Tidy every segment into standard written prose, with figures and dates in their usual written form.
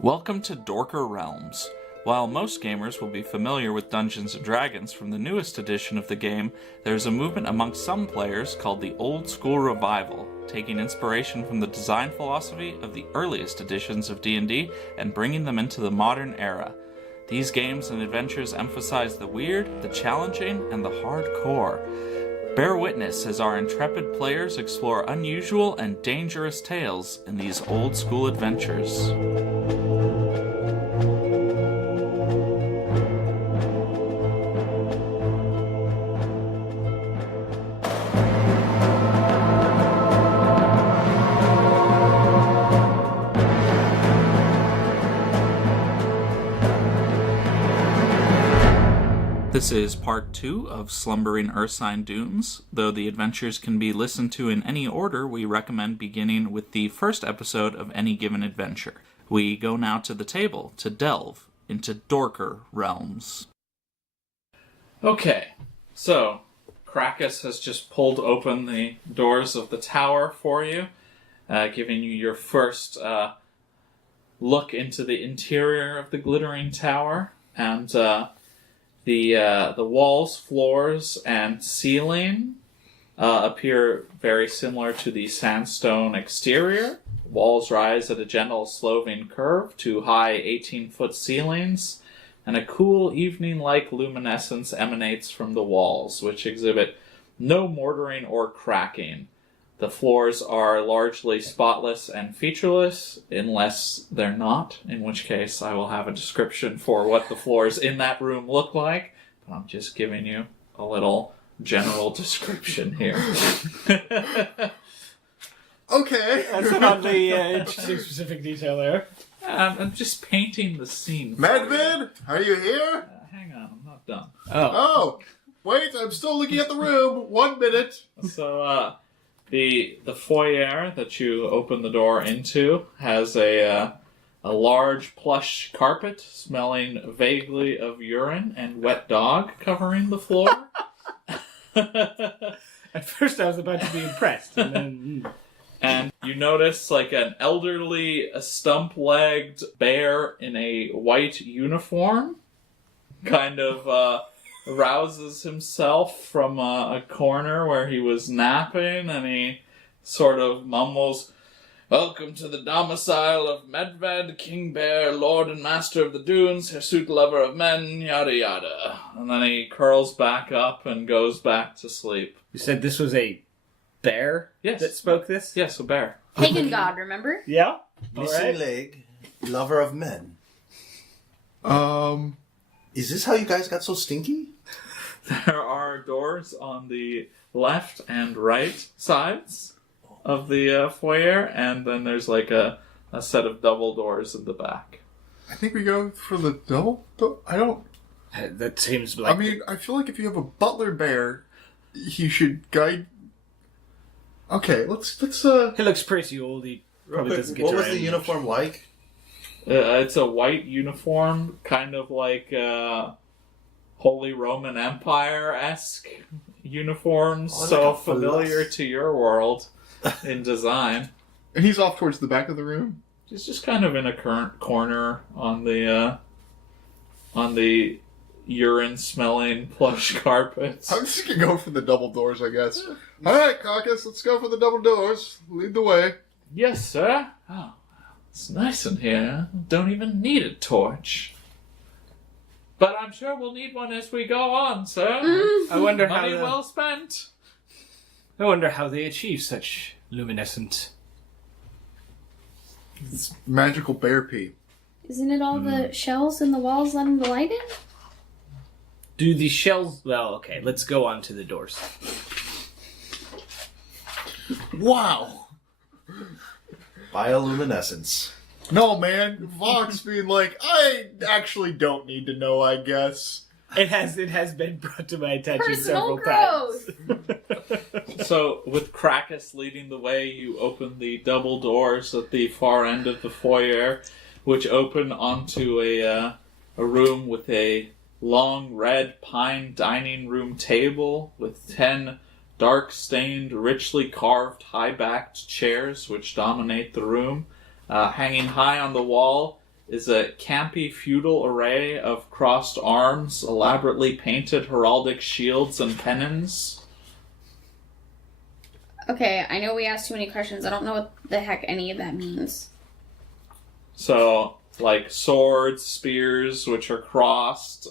Welcome to Dorker Realms. While most gamers will be familiar with Dungeons & Dragons from the newest edition of the game, there's a movement amongst some players called the Old School Revival, taking inspiration from the design philosophy of the earliest editions of D&D and bringing them into the modern era. These games and adventures emphasize the weird, the challenging, and the hardcore. Bear witness as our intrepid players explore unusual and dangerous tales in these old school adventures. This is part 2 of Slumbering Ursine Dunes. Though the adventures can be listened to in any order, we recommend beginning with the first episode of any given adventure. We go now to the table to delve into Dorker Realms. Okay, so Krakus has just pulled open the doors of the tower for you, giving you your first look into the interior of the glittering tower, and the walls, floors, and ceiling appear very similar to the sandstone exterior. Walls rise at a gentle sloping curve to high 18-foot ceilings, and a cool evening-like luminescence emanates from the walls, which exhibit no mortaring or cracking. The floors are largely spotless and featureless, unless they're not, in which case I will have a description for what the floors in that room look like. But I'm just giving you a little general description here. Okay. That's oddly interesting specific detail there. I'm just painting the scene. Madman, are you here? Hang on, I'm not done. Oh, wait, I'm still looking at the room. 1 minute. So, the foyer that you open the door into has a large plush carpet smelling vaguely of urine and wet dog covering the floor. At first I was about to be impressed, and then... And you notice like an elderly, stump-legged bear in a white uniform kind of rouses himself from a corner where he was napping, and he sort of mumbles, "Welcome to the domicile of Medved, King Bear, Lord and Master of the Dunes, hirsute lover of men, yada yada." And then he curls back up and goes back to sleep. You said this was a bear Yes. that spoke this? Yes, a bear. Pagan god, remember? Yeah? Missing Alright. leg, lover of men. Um, Is this how you guys got so stinky? There are doors on the left and right sides of the foyer, and then there's like a set of double doors in the back. I think we go for the double. I don't. That seems like... I mean, I feel like if you have a butler bear, he should guide. Okay, let's. He looks pretty old. He probably doesn't get What was around the uniform like? It's a white uniform, kind of like Holy Roman Empire-esque uniforms, Oh, so like a familiar phyllis. to your world in design. And he's off towards the back of the room. He's just kind of in a current corner on the urine-smelling plush carpets. I'm just gonna go for the double doors, I guess. All right, Caucus, let's go for the double doors. Lead the way. Yes, sir. Oh, it's nice in here. Don't even need a torch. But I'm sure we'll need one as we go on, sir. I wonder how Money well spent. I wonder how they achieve such luminescent... It's magical bear pee. Isn't it all the shells in the walls letting the light in? Do the shells... Well, okay, let's go on to the doors. Wow. Bioluminescence. No, man. Vox being like, I actually don't need to know, I guess. It has been brought to my attention Personal several growth! times. So, with Krakus leading the way, you open the double doors at the far end of the foyer, which open onto a room with a long red pine dining room table with 10 dark-stained, richly carved, high-backed chairs which dominate the room. Hanging high on the wall is a campy feudal array of crossed arms, elaborately painted heraldic shields and pennons. Okay, I know we asked too many questions. I don't know what the heck any of that means. So, like swords, spears, which are crossed.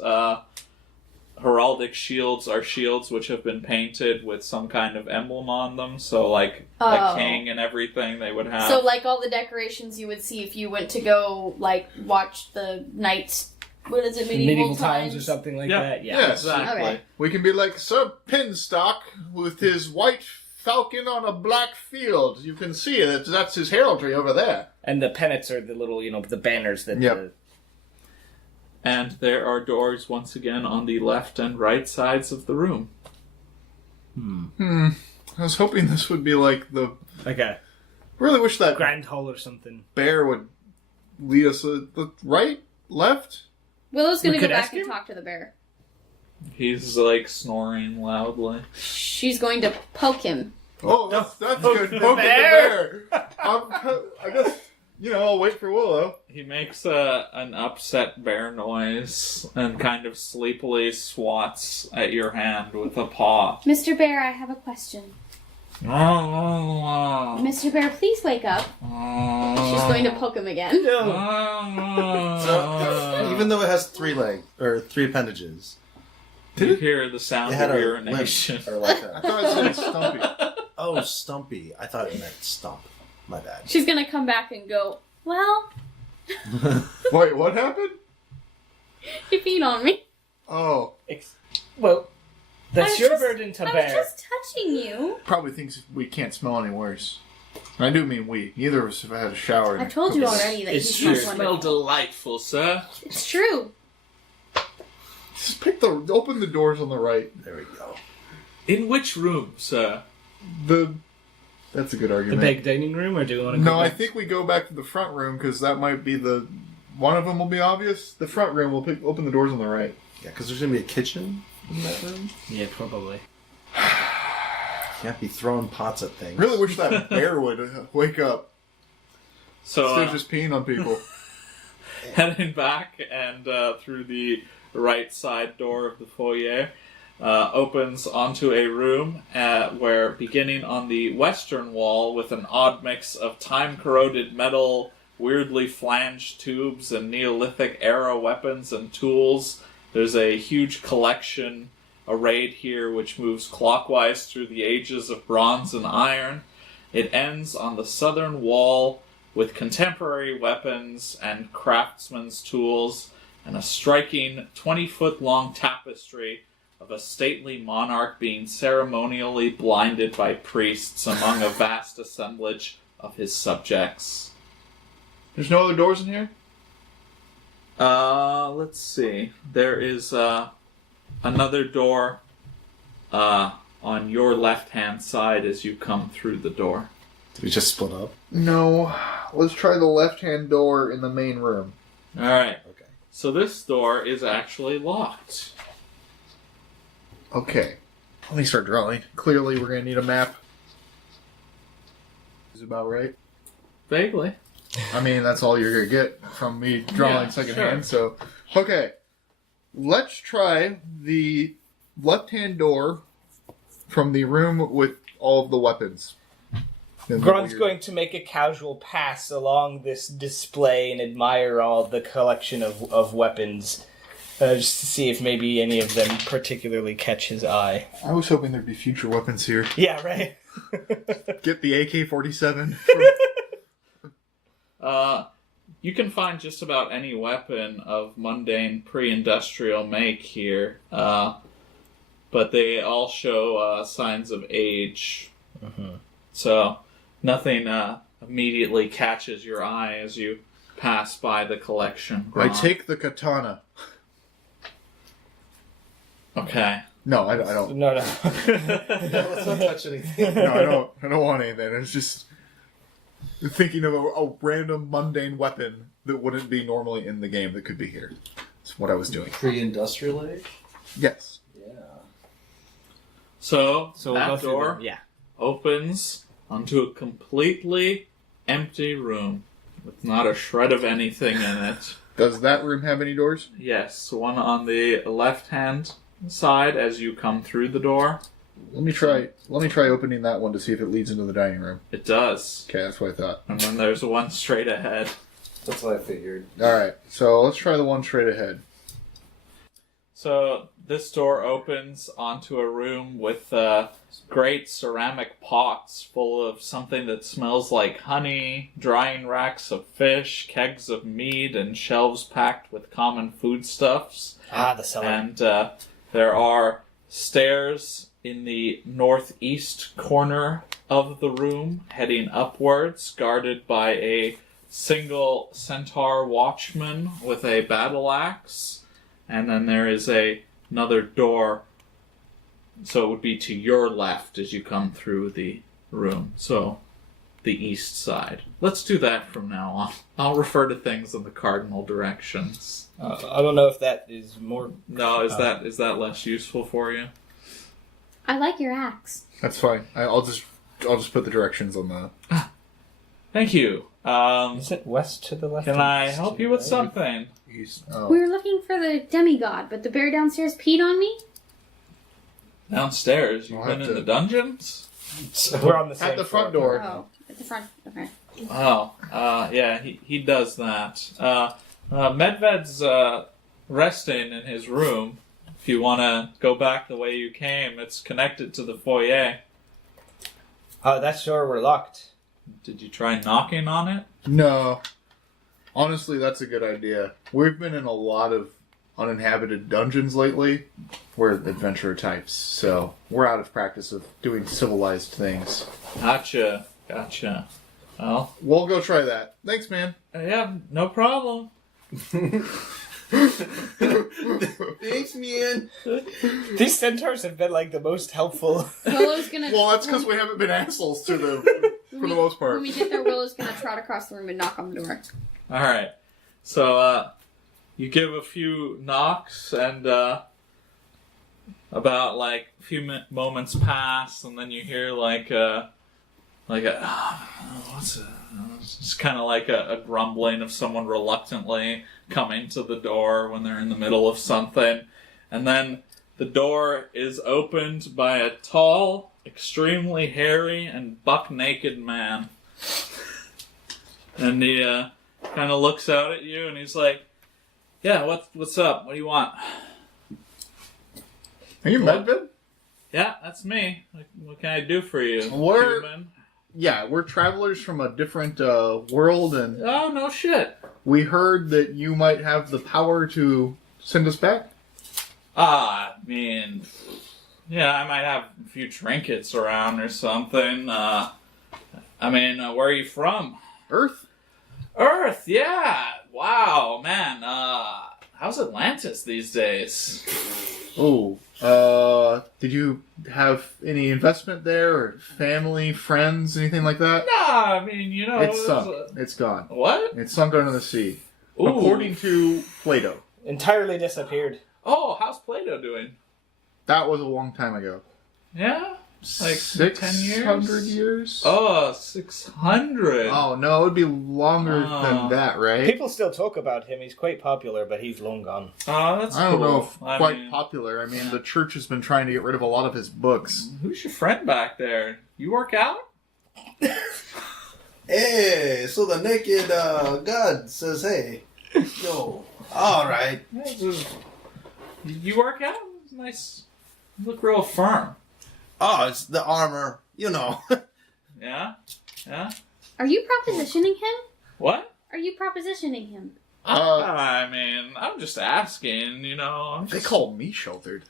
Heraldic shields are shields which have been painted with some kind of emblem on them. So, like a king and everything, they would have. So, like all the decorations you would see if you went to go, like, watch the knights. What is it, medieval times or something like that? Yeah. Yes. Exactly. Okay. We can be like Sir Pinstock with his white falcon on a black field. You can see it. That's his heraldry over there. And the pennants are the little, the banners that... Yep. And there are doors once again on the left and right sides of the room. I was hoping this would be like the... Like a Really wish that grand hall or something. bear would lead us right, left. Willow's gonna We go could back ask and him? talk to the bear. He's like snoring loudly. She's going to poke him. Oh, that's good. the Poke bear. the bear. I guess I'll wait for Willow. He makes an upset bear noise and kind of sleepily swats at your hand with a paw. Mr. Bear, I have a question. Mr. Bear, please wake up. She's going to poke him again. So, even though it has 3 legs, or 3 appendages, You hear the sound it had of a urination. limp, or like I a... thought it said Stumpy. Oh, Stumpy. I thought it meant stump. My bad. She's going to come back and go, well, Wait, what happened? you peed on me. Oh, Well, that's I was your just- burden to I bear. was just touching you. probably thinks we can't smell any worse. And I do mean we. Neither of us have had a shower. I told you already that It's he true. smells Smell wonderful. delightful, sir. It's true. Just open the doors on the right. There we go. In which room, sir? That's a good The argument. big dining room, or do you want to go No, I back? think we go back to the front room because that might be one of them will be obvious. The front room will open the doors on the right. Yeah, because there's going to be a kitchen in that room. Yeah, probably. Can't be throwing pots at things. Really wish that bear would wake up So, instead of just peeing on people. heading back and through the right side door of the foyer opens onto a room where, beginning on the western wall with an odd mix of time-corroded metal, weirdly flanged tubes, and Neolithic era weapons and tools, there's a huge collection arrayed here which moves clockwise through the ages of bronze and iron. It ends on the southern wall with contemporary weapons and craftsman's tools, and a striking 20-foot-long tapestry of a stately monarch being ceremonially blinded by priests among a vast assemblage of his subjects. There's no other doors in here? Let's see. There is another door on your left-hand side as you come through the door. Did we just split up? No. Let's try the left-hand door in the main room. Alright. Okay. So this door is actually locked. Okay. Let me start drawing. Clearly, we're going to need a map. Is about right? Vaguely. I mean, that's all you're going to get from me drawing Yeah, secondhand, so... Okay. Let's try the left-hand door from the room with all of the weapons. Grun's going to make a casual pass along this display and admire all the collection of weapons, just to see if maybe any of them particularly catch his eye. I was hoping there'd be future weapons here. Yeah, right. Get the AK-47. You can find just about any weapon of mundane pre-industrial make here, but they all show signs of age. So nothing immediately catches your eye as you pass by the collection. I take the katana. Okay. No, I don't. No. Let's not touch anything. No, I don't want anything. It's just thinking of a random mundane weapon that wouldn't be normally in the game that could be here. That's what I was doing. Pre-industrial age? Yes. Yeah. So we'll that go through door them. Yeah. opens onto a completely empty room. with not a shred of anything in it. Does that room have any doors? Yes, one on the left-hand side as you come through the door. Let me try opening that one to see if it leads into the dining room. It does. Okay, that's what I thought. And then there's one straight ahead. That's what I figured. Alright, so let's try the one straight ahead. So this door opens onto a room with great ceramic pots full of something that smells like honey, drying racks of fish, kegs of meat, and shelves packed with common foodstuffs. The cellar. And there are stairs in the northeast corner of the room, heading upwards, guarded by a single centaur watchman with a battle axe. And then there is another door, so it would be to your left as you come through the room. So, the east side. Let's do that from now on. I'll refer to things in the cardinal directions. I don't know if that is more... No, is that less useful for you? I like your axe. That's fine. I'll just put the directions on the... Thank you. Is it west to the left? Can I help you with something? Oh. We were looking for the demigod, but the bear downstairs peed on me. Downstairs? You've I'll been have in to- the dungeons? We're on the same At the front floor. door. Oh, at the front. Okay. Oh, yeah, he does that. Medved's resting in his room. If you want to go back the way you came, it's connected to the foyer. Oh, that door we're locked. Did you try knocking on it? No. Honestly, that's a good idea. We've been in a lot of uninhabited dungeons lately. We're adventurer types, so we're out of practice of doing civilized things. Gotcha. Well, We'll go try that. Thanks, man. yeah, no problem. Thanks, man. These centaurs have been like the most helpful. Willow's gonna. Well, that's because we haven't been assholes to them, for the most part. When we get there, Willow's gonna trot across the room and knock on the door. All right. So, you give a few knocks, and about like a few moments pass, and then you hear it's kind of like a grumbling of someone reluctantly coming to the door when they're in the middle of something, and then the door is opened by a tall, extremely hairy, and buck-naked man. And he kind of looks out at you, and he's like, "Yeah, what's up? What do you want?" Are you Medved? "Yeah, that's me. What can I do for you, We're- human?" Yeah, we're travelers from a different world, and "Oh, no shit. we heard that you might have the power to send us back. I mean, yeah, I might have a few trinkets around or something. Where are you from?" Earth? "Earth, yeah. Wow, man. How's Atlantis these days?" Oh, did you have any investment there, or family, friends, anything like that? Nah, I mean, you know... It's sunk. It's gone. What? It's sunk under the sea. Ooh. According to Plato. Entirely disappeared. Oh, how's Plato doing? That was a long time ago. Yeah? Like 10 years? 600 years? Oh, 600. Oh, no, it would be longer than that, right? People still talk about him. He's quite popular, but he's long gone. Oh, that's I don't cool. know if I quite mean, popular. I mean, the church has been trying to get rid of a lot of his books. Who's your friend back there? You work out? Hey, so the naked god says, hey. Yo, alright. You work out? Nice. You look real firm. Oh, it's the armor. You know. Yeah? Yeah? Are you propositioning him? What? Are you propositioning him? I mean, I'm just asking, you know. They call me sheltered.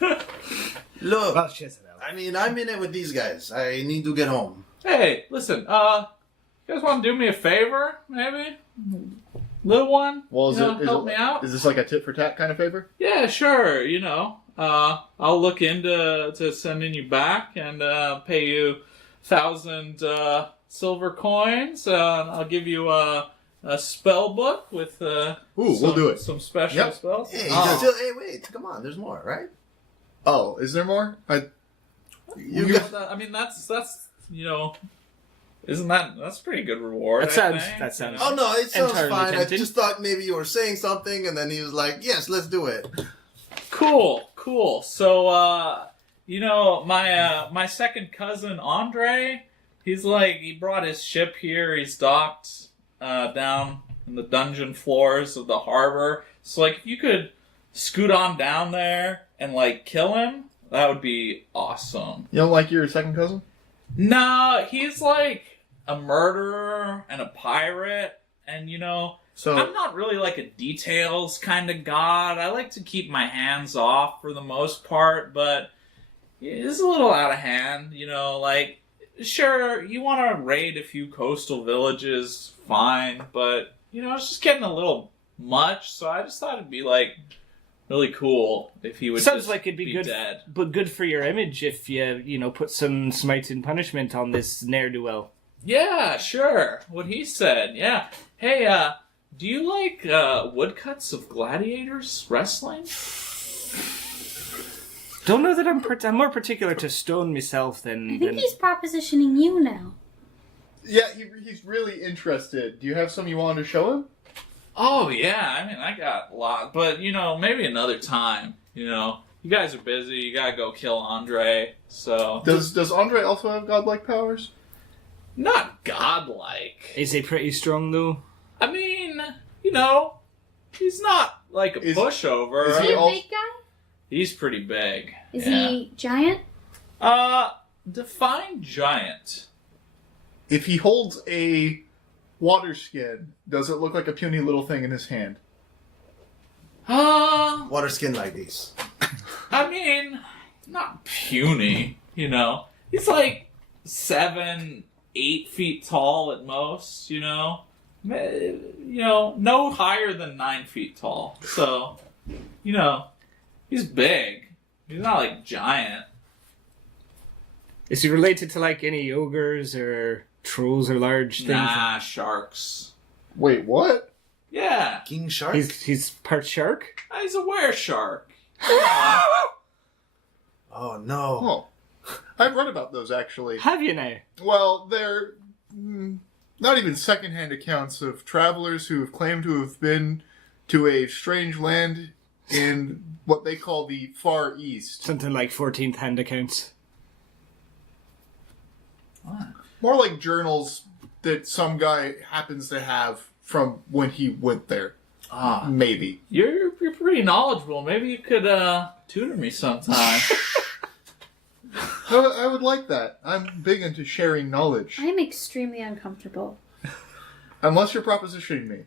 Look, Well, she doesn't know. I mean, I'm in it with these guys. I need to get home. Hey, listen, you guys want to do me a favor, maybe? Little one? Well, Help me out? Is this like a tit for tat kind of favor? Yeah, sure, you know. I'll look into sending you back and pay you 1,000 silver coins. I'll give you a spell book with we'll do it. Some special Yep. spells. Hey, Oh. hey, wait, come on, there's more, right? Oh, is there more? You got... I mean, that's you know, That's a pretty good reward? That sounds. Oh no, it sounds Entirely fine. tempting. I just thought maybe you were saying something, and then he was like, "Yes, let's do it." Cool. So, my second cousin Andre, he brought his ship here. He's docked down in the dungeon floors of the harbor. So, if you could scoot on down there and kill him, that would be awesome. You don't like your second cousin? No, he's a murderer and a pirate, and So I'm not really a details kind of god. I like to keep my hands off for the most part, but it's a little out of hand, sure, you want to raid a few coastal villages, fine, but, it's just getting a little much, so I just thought it'd be, really cool if he would Sounds just like it'd be good, dead. but good for your image if you put some smite and punishment on this ne'er-do-well. Yeah, sure. What he said, yeah. Hey, do you like woodcuts of gladiators wrestling? Don't know that I'm more particular to stone myself than. I think he's propositioning you now. yeah, he's really interested. Do you have some you wanted to show him? Oh, yeah. I got a lot. But, maybe another time. You guys are busy. You gotta go kill Andre. So. Does Andre also have godlike powers? Not godlike. Is he pretty strong though? He's not a pushover. is Is he he a al- big guy? He's pretty big. Is yeah. he giant? Define giant. If he holds a water skin, does it look like a puny little thing in his hand? Water skin like these. Not puny, He's 7, 8 feet tall at most, no higher than 9 feet tall. So, he's big. He's not giant. Is he related to any ogres or trolls or large things? Nah, sharks. Wait, what? Yeah. King shark. He's part shark. He's a were-shark. Oh no. Oh, I've read about those actually. Have you now? Well, they're not even secondhand accounts of travelers who have claimed to have been to a strange land in what they call the Far East. Something like 14th hand accounts. More like journals that some guy happens to have from when he went there. Maybe. You're pretty knowledgeable. Maybe you could tutor me sometime. I would like that. I'm big into sharing knowledge. I'm extremely uncomfortable. Unless you're propositioning me.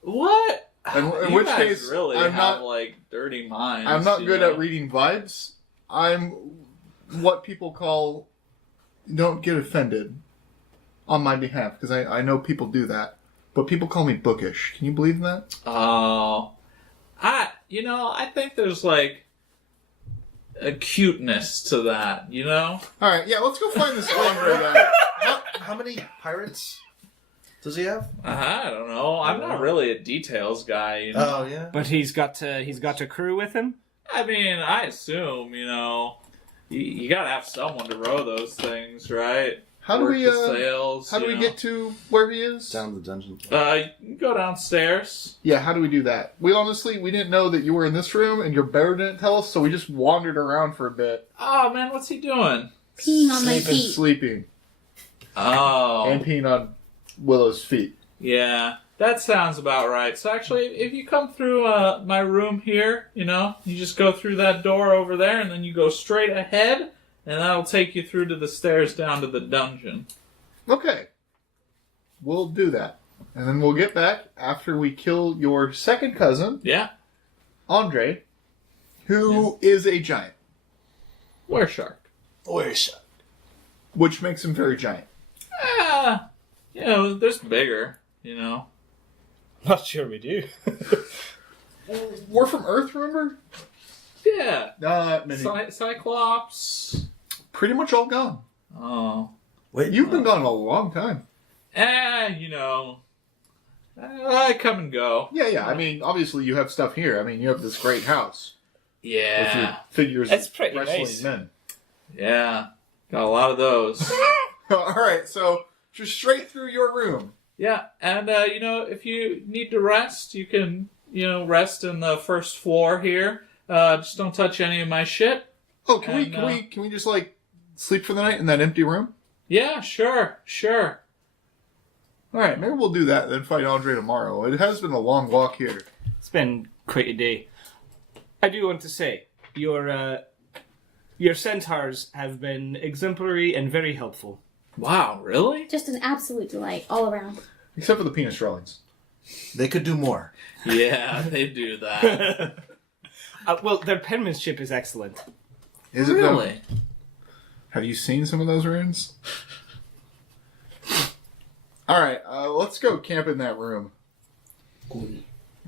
What? In You which guys case, really I'm have not. dirty minds. I'm not you good know? at reading vibes. I'm what people call. Don't get offended on my behalf, because I know people do that. But people call me bookish. Can you believe that? Oh, I think there's a cuteness to that. All right, yeah, let's go find this Andre guy. How many pirates does he have? I don't know. I'm not really a details guy. Oh yeah. But he's got a crew with him. I assume you gotta have someone to row those things, right? How do Work we? the sails, How do we get to where he is? Down the dungeon. You can go downstairs. Yeah, how do we do that? We didn't know that you were in this room, and your bear didn't tell us, so we just wandered around for a bit. Oh man, what's he doing? Peeing on my feet. Sleeping. Oh, And peeing on Willow's feet. yeah, that sounds about right. So actually, if you come through my room here, you just go through that door over there, and then you go straight ahead, and that'll take you through to the stairs down to the dungeon. Okay. We'll do that. And then we'll get back after we kill your second cousin, Yeah, Andre, who is a giant, were shark. Where's shark? which makes him very giant. There's bigger, Not sure we do. We're from Earth, remember? Yeah. Not many. Cyclops. Pretty much all gone. Oh. Wait, You've been gone a long time. I come and go. Yeah. I mean, obviously you have stuff here. I mean, you have this great house. With your Yeah. figures That's of pretty wrestling nice. men. Yeah. Got a lot of those. All right, so just straight through your room. Yeah, and if you need to rest, you can rest in the first floor here. Just don't touch any of my shit. Oh, can we just like sleep for the night in that empty room? Yeah, sure. All right, maybe we'll do that, then fight Andre tomorrow. It has been a long walk here. It's been quite a day. I do want to say, your centaurs have been exemplary and very helpful. Wow, really? Just an absolute delight all around. Except for the penis drawings. They could do more. Yeah, they do that. Well, their penmanship is excellent. Is it Really? though? Have you seen some of those runes? All right, let's go camp in that room. All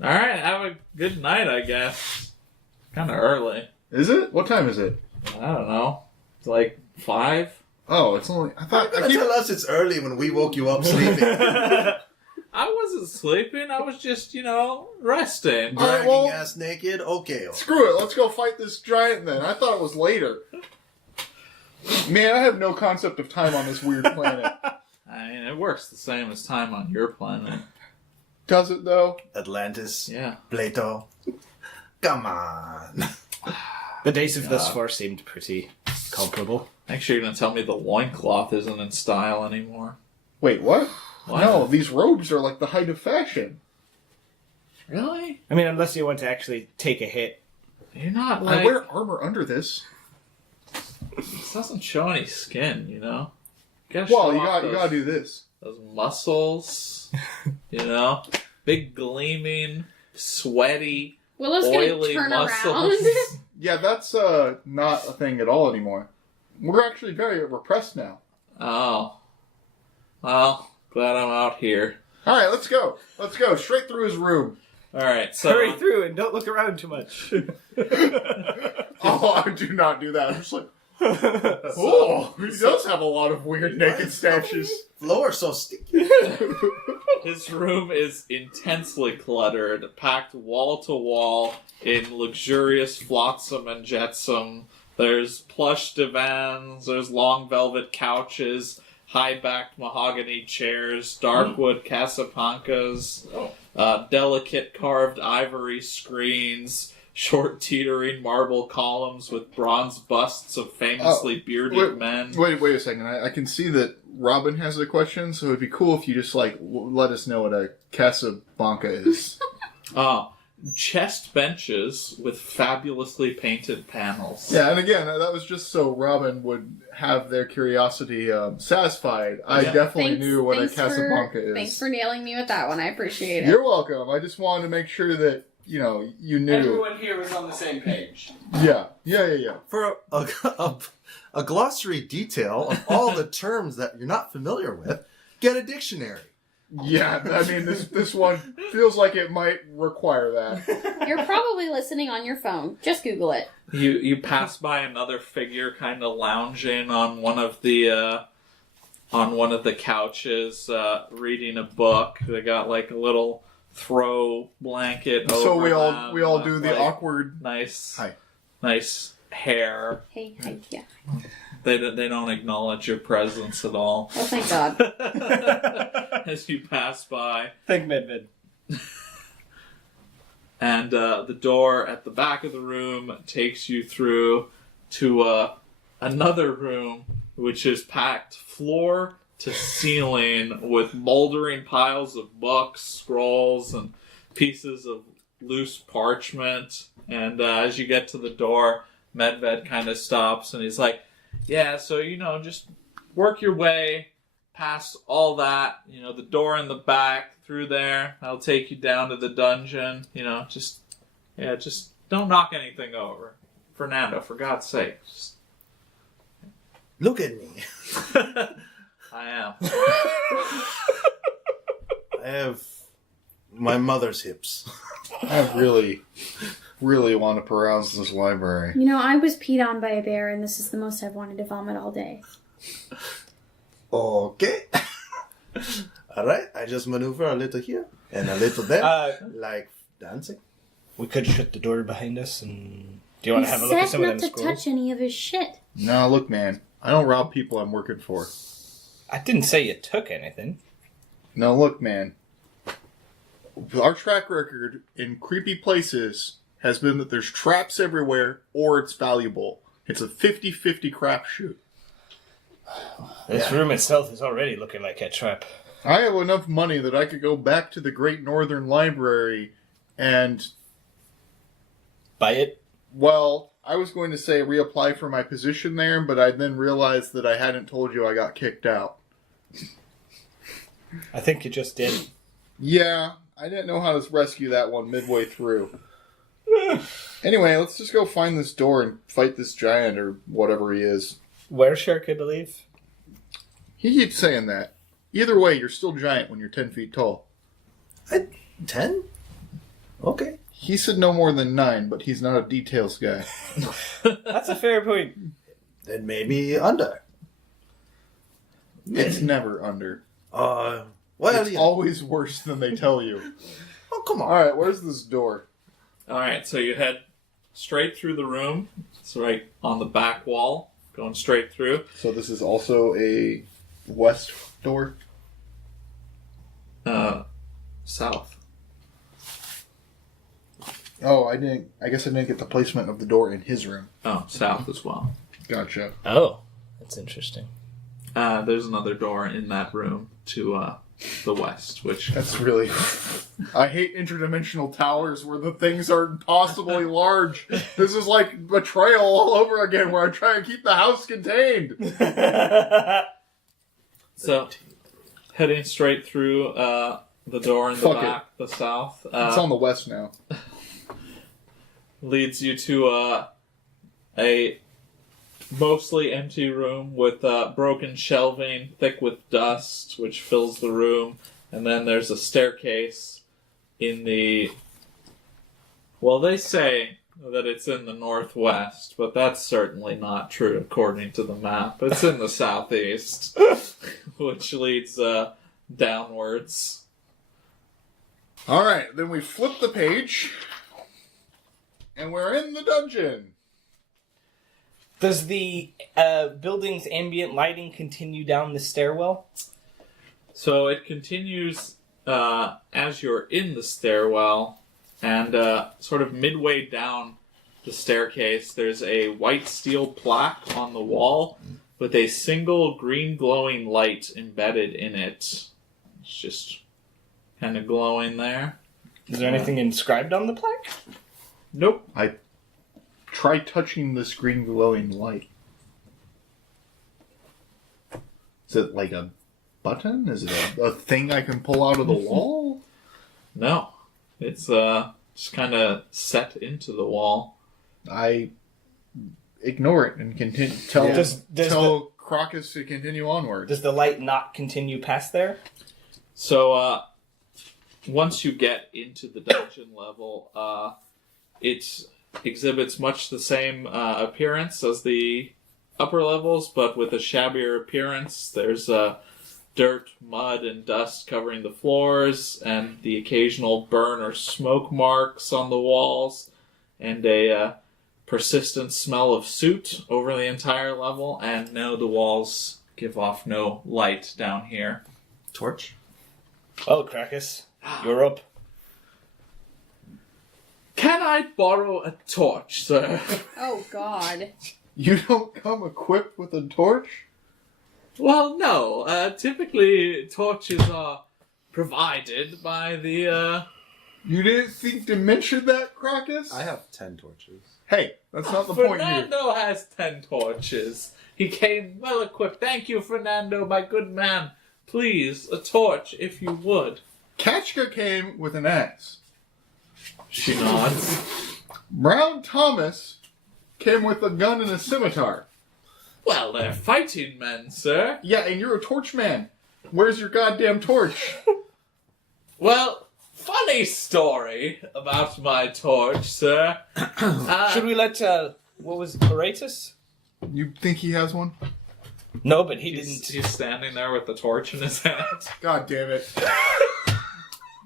right, have a good night, I guess. Kind of early. Is it? What time is it? I don't know. It's like 5. Oh, it's only. I How thought. you gonna tell us it's early when we woke you up sleeping? I wasn't sleeping. I was just, resting. All right, Dragging well- ass naked? Okay. Screw it. Let's go fight this giant then. I thought it was later. Man, I have no concept of time on this weird planet. I mean, it works the same as time on your planet. Does it though? Atlantis. Yeah. Plato. Come on. The days of thus far seemed pretty comparable. Make sure you're going to tell me the loincloth isn't in style anymore. Wait, what? What? No, these robes are like the height of fashion. Really? I mean, unless you want to actually take a hit. You're not I wear armor under this. This doesn't show any skin, Gotta Well, show you off gotta do this. those muscles, big gleaming, sweaty, Willow's gonna oily turn muscles. around. Yeah, that's not a thing at all anymore. We're actually very repressed now. Oh. Well, glad I'm out here. All right, let's go. Let's go straight through his room. All right, so Hurry through and don't look around too much. Oh, I do not do that. I'm just like, oh, he does have a lot of weird naked statues. Floor so sticky. his room is intensely cluttered, packed wall to wall in luxurious flotsam and jetsam. There's plush divans, there's long velvet couches, high-backed mahogany chairs, darkwood casablancas, delicate carved ivory screens, short teetering marble columns with bronze busts of famously bearded men. Wait a second. I can see that Robin has a question, so it'd be cool if you just let us know what a Casablanca is. Chest benches with fabulously painted panels. Yeah, and again, that was just so Robin would have their curiosity satisfied. I definitely knew what a Casablanca is. Thanks for nailing me with that one. I appreciate it. You're welcome. I just wanted to make sure that, you knew. Everyone here was on the same page. Yeah. For a glossary detail of all the terms that you're not familiar with, get a dictionary. Yeah, I mean, this one feels like it might require that. You're probably listening on your phone. Just Google it. You pass by another figure kind of lounging on one of the couches, reading a book. They got like a little throw blanket over So we all them, do the like, awkward. nice hair. Hey, yeah. They don't acknowledge your presence at all Oh, thank God. as you pass by. Thank Medved. And the door at the back of the room takes you through to another room, which is packed floor to ceiling with moldering piles of books, scrolls, and pieces of loose parchment. And as you get to the door, Medved kind of stops and he's like, yeah, so, just work your way past all that, the door in the back, through there. That'll take you down to the dungeon. Just don't knock anything over. Fernando, for God's sake. Look at me. I am. I have my mother's hips. I really want to peruse this library. I was peed on by a bear, and this is the most I've wanted to vomit all day. Okay. Alright, I just maneuver a little here and a little there, like dancing. We could shut the door behind us and... Do you want to have a look at some of them not to scrolls? touch any of his shit. No, look, man. I don't rob people I'm working for. I didn't say you took anything. Now look, man. Our track record in creepy places has been that there's traps everywhere or it's valuable. It's a 50-50 crapshoot. This room itself is already looking like a trap. I have enough money that I could go back to the Great Northern Library and... Buy it? Well, I was going to say reapply for my position there, but I then realized that I hadn't told you I got kicked out. I think you just did. Yeah, I didn't know how to rescue that one midway through. Anyway, let's just go find this door and fight this giant or whatever he is. Wereshirk, I believe. He keeps saying that. Either way, you're still giant when you're 10 feet tall. 10? Okay. He said no more than 9, but he's not a details guy. That's a fair point. Then maybe under. It's never under. Well, It's always worse than they tell you. Oh, come on. Alright, where's this door? Alright, so you head straight through the room. It's right on the back wall, going straight through. So this is also a west door? South. Oh, I guess I didn't get the placement of the door in his room. Oh, south as well. Gotcha. Oh, that's interesting. There's another door in that room to the west, which... That's really... I hate interdimensional towers where the things are impossibly large. This is like Betrayal all over again, where I try and keep the house contained. So, heading straight through the door in the back, the south. It's on the west now. Leads you to a mostly empty room with broken shelving, thick with dust, which fills the room. And then there's a staircase in the... Well, they say that it's in the northwest, but that's certainly not true according to the map. It's in the southeast, which leads downwards. Alright, then we flip the page, and we're in the dungeon. Does the building's ambient lighting continue down the stairwell? So it continues as you're in the stairwell, and sort of midway down the staircase, there's a white steel plaque on the wall with a single green glowing light embedded in it. It's just kind of glowing there. Is there anything inscribed on the plaque? Nope. Try touching this green glowing light. Is it like a button? Is it a thing I can pull out of the wall? No. It's just kind of set into the wall. I ignore it and continue. Tell Crocus to continue onward. Does the light not continue past there? So, once you get into the dungeon level, it exhibits much the same appearance as the upper levels, but with a shabbier appearance. There's dirt, mud, and dust covering the floors, and the occasional burn or smoke marks on the walls, and a persistent smell of soot over the entire level, and no, the walls give off no light down here. Torch? Oh, Krakus, you're up. Can I borrow a torch, sir? Oh, God. You don't come equipped with a torch? Well, no. Typically, torches are provided by the, You didn't think to mention that, Crocus? I have 10 torches. Hey, that's not the point here. Fernando has 10 torches. He came well equipped. Thank you, Fernando, my good man. Please, a torch, if you would. Kachka came with an axe. She nods. Brown Thomas came with a gun and a scimitar. Well, they're fighting men, sir. Yeah, and you're a torch man. Where's your goddamn torch? Well, funny story about my torch, sir. Should we let, what was Horatus? You think he has one? No, but he didn't. He's standing there with the torch in his hand. God damn it.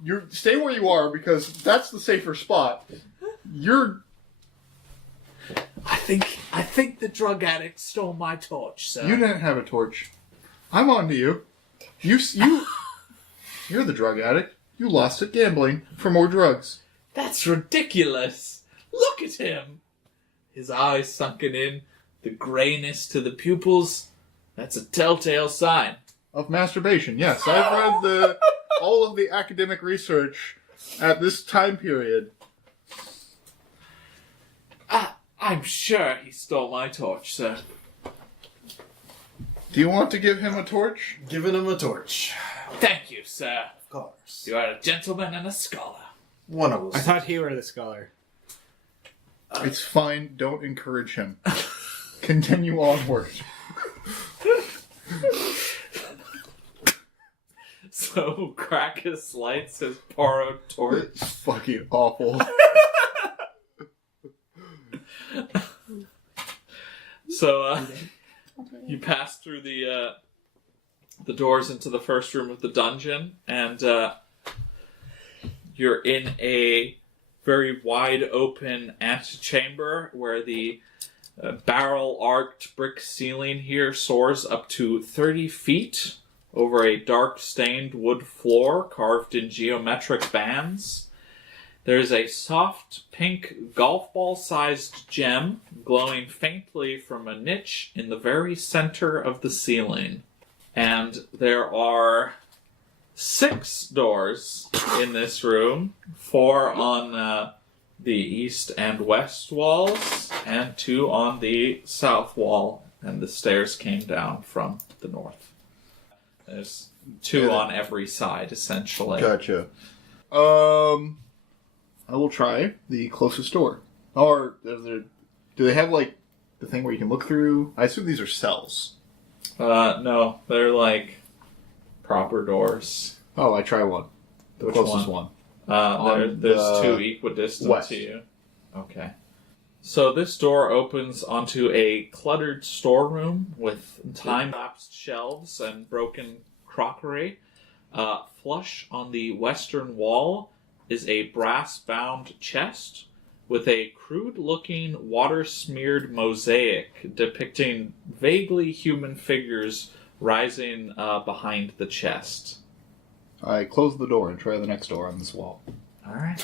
You stay where you are because that's the safer spot. I think the drug addict stole my torch, sir. You didn't have a torch. I'm on to you. You're the drug addict. You lost at gambling for more drugs. That's ridiculous. Look at him. His eyes sunken in, the grayness to the pupils. That's a telltale sign. Of masturbation, yes. I've read all of the academic research at this time period. I'm sure he stole my torch, sir. Do you want to give him a torch? Giving him a torch. Thank you, sir. Of course. You are a gentleman and a scholar. One of us. I thought he were the scholar. It's fine. Don't encourage him. Continue onward. So Crackus lights his borrowed torch. It's fucking awful. So you pass through the doors into the first room of the dungeon, and you're in a very wide open antechamber where the barrel-arched brick ceiling here soars up to 30 feet over a dark stained wood floor carved in geometric bands. There's a soft pink golf ball sized gem glowing faintly from a niche in the very center of the ceiling. And there are 6 doors in this room, 4 on the east and west walls, and 2 on the south wall, and the stairs came down from the north. There's 2 on every side, essentially. Gotcha. I will try the closest door. Or, do they have, like, the thing where you can look through? I assume these are cells. No, they're like proper doors. Oh, I try one. The Which closest one. There's the 2 equidistant west. to you. Okay. So this door opens onto a cluttered storeroom with time-lapsed shelves and broken crockery. Flush on the western wall is a brass-bound chest with a crude-looking, water-smeared mosaic depicting vaguely human figures rising behind the chest. I close the door and try the next door on this wall. All right.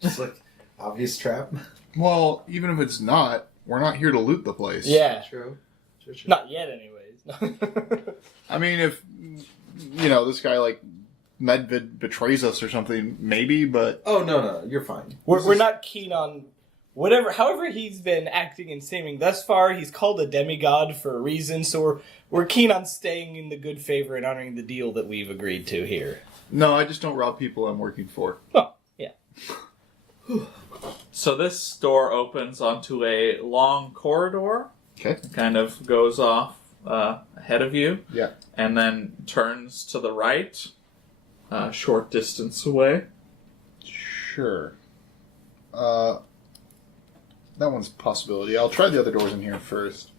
Just like, obvious trap. Well, even if it's not, we're not here to loot the place. Yeah. True. Not yet, anyways. I mean, if, this guy, like, Medvid betrays us or something, maybe, but... Oh, no, you're fine. We're not keen on however he's been acting and seeming thus far. He's called a demigod for a reason, so we're keen on staying in the good favor and honoring the deal that we've agreed to here. No, I just don't rob people I'm working for. Oh, yeah. So this door opens onto a long corridor. Okay. It kind of goes off ahead of you. Yeah. And then turns to the right, a short distance away. Sure. That one's a possibility. I'll try the other doors in here first.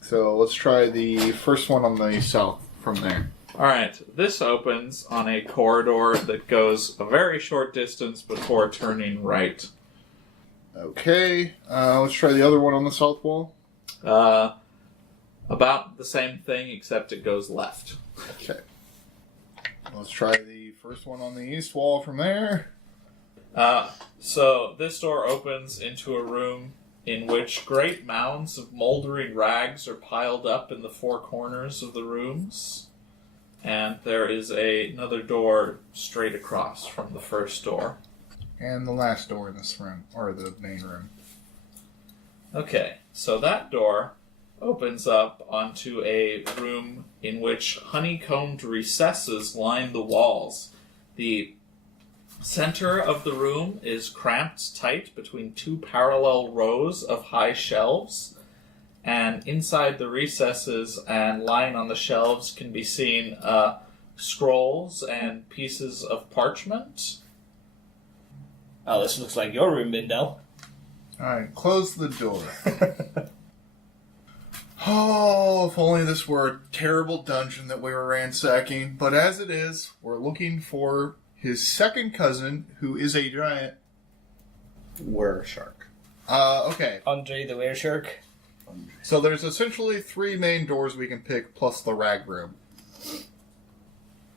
So let's try the first one on the south from there. Alright, this opens on a corridor that goes a very short distance before turning right. Okay. Let's try the other one on the south wall. About the same thing, except it goes left. Okay. Let's try the first one on the east wall from there. So this door opens into a room in which great mounds of moldering rags are piled up in the 4 corners of the rooms. And there is another door straight across from the first door. And the last door in this room, or the main room. Okay, so that door opens up onto a room in which honeycombed recesses line the walls. The center of the room is cramped tight between 2 parallel rows of high shelves, and inside the recesses and lying on the shelves can be seen scrolls and pieces of parchment. Oh, this looks like your room, Bindel. Alright, close the door. Oh, if only this were a terrible dungeon that we were ransacking. But as it is, we're looking for his second cousin, who is a giant... Were shark. Okay. Andre the Wereshark. So there's essentially 3 main doors we can pick, plus the rag room.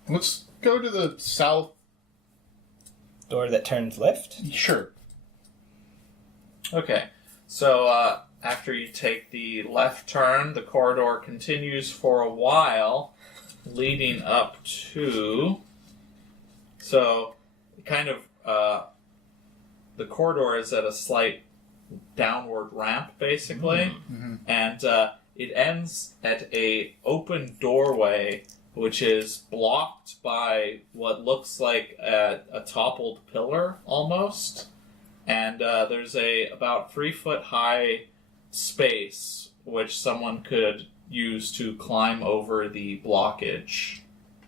Let's go to the south. Door that turns left? Sure. Okay, so after you take the left turn, the corridor continues for a while, leading up to... So, kind of, the corridor is at a slight downward ramp, basically, and it ends at a open doorway, which is blocked by what looks like a toppled pillar, almost. And there's a about 3-foot high space which someone could use to climb over the blockage.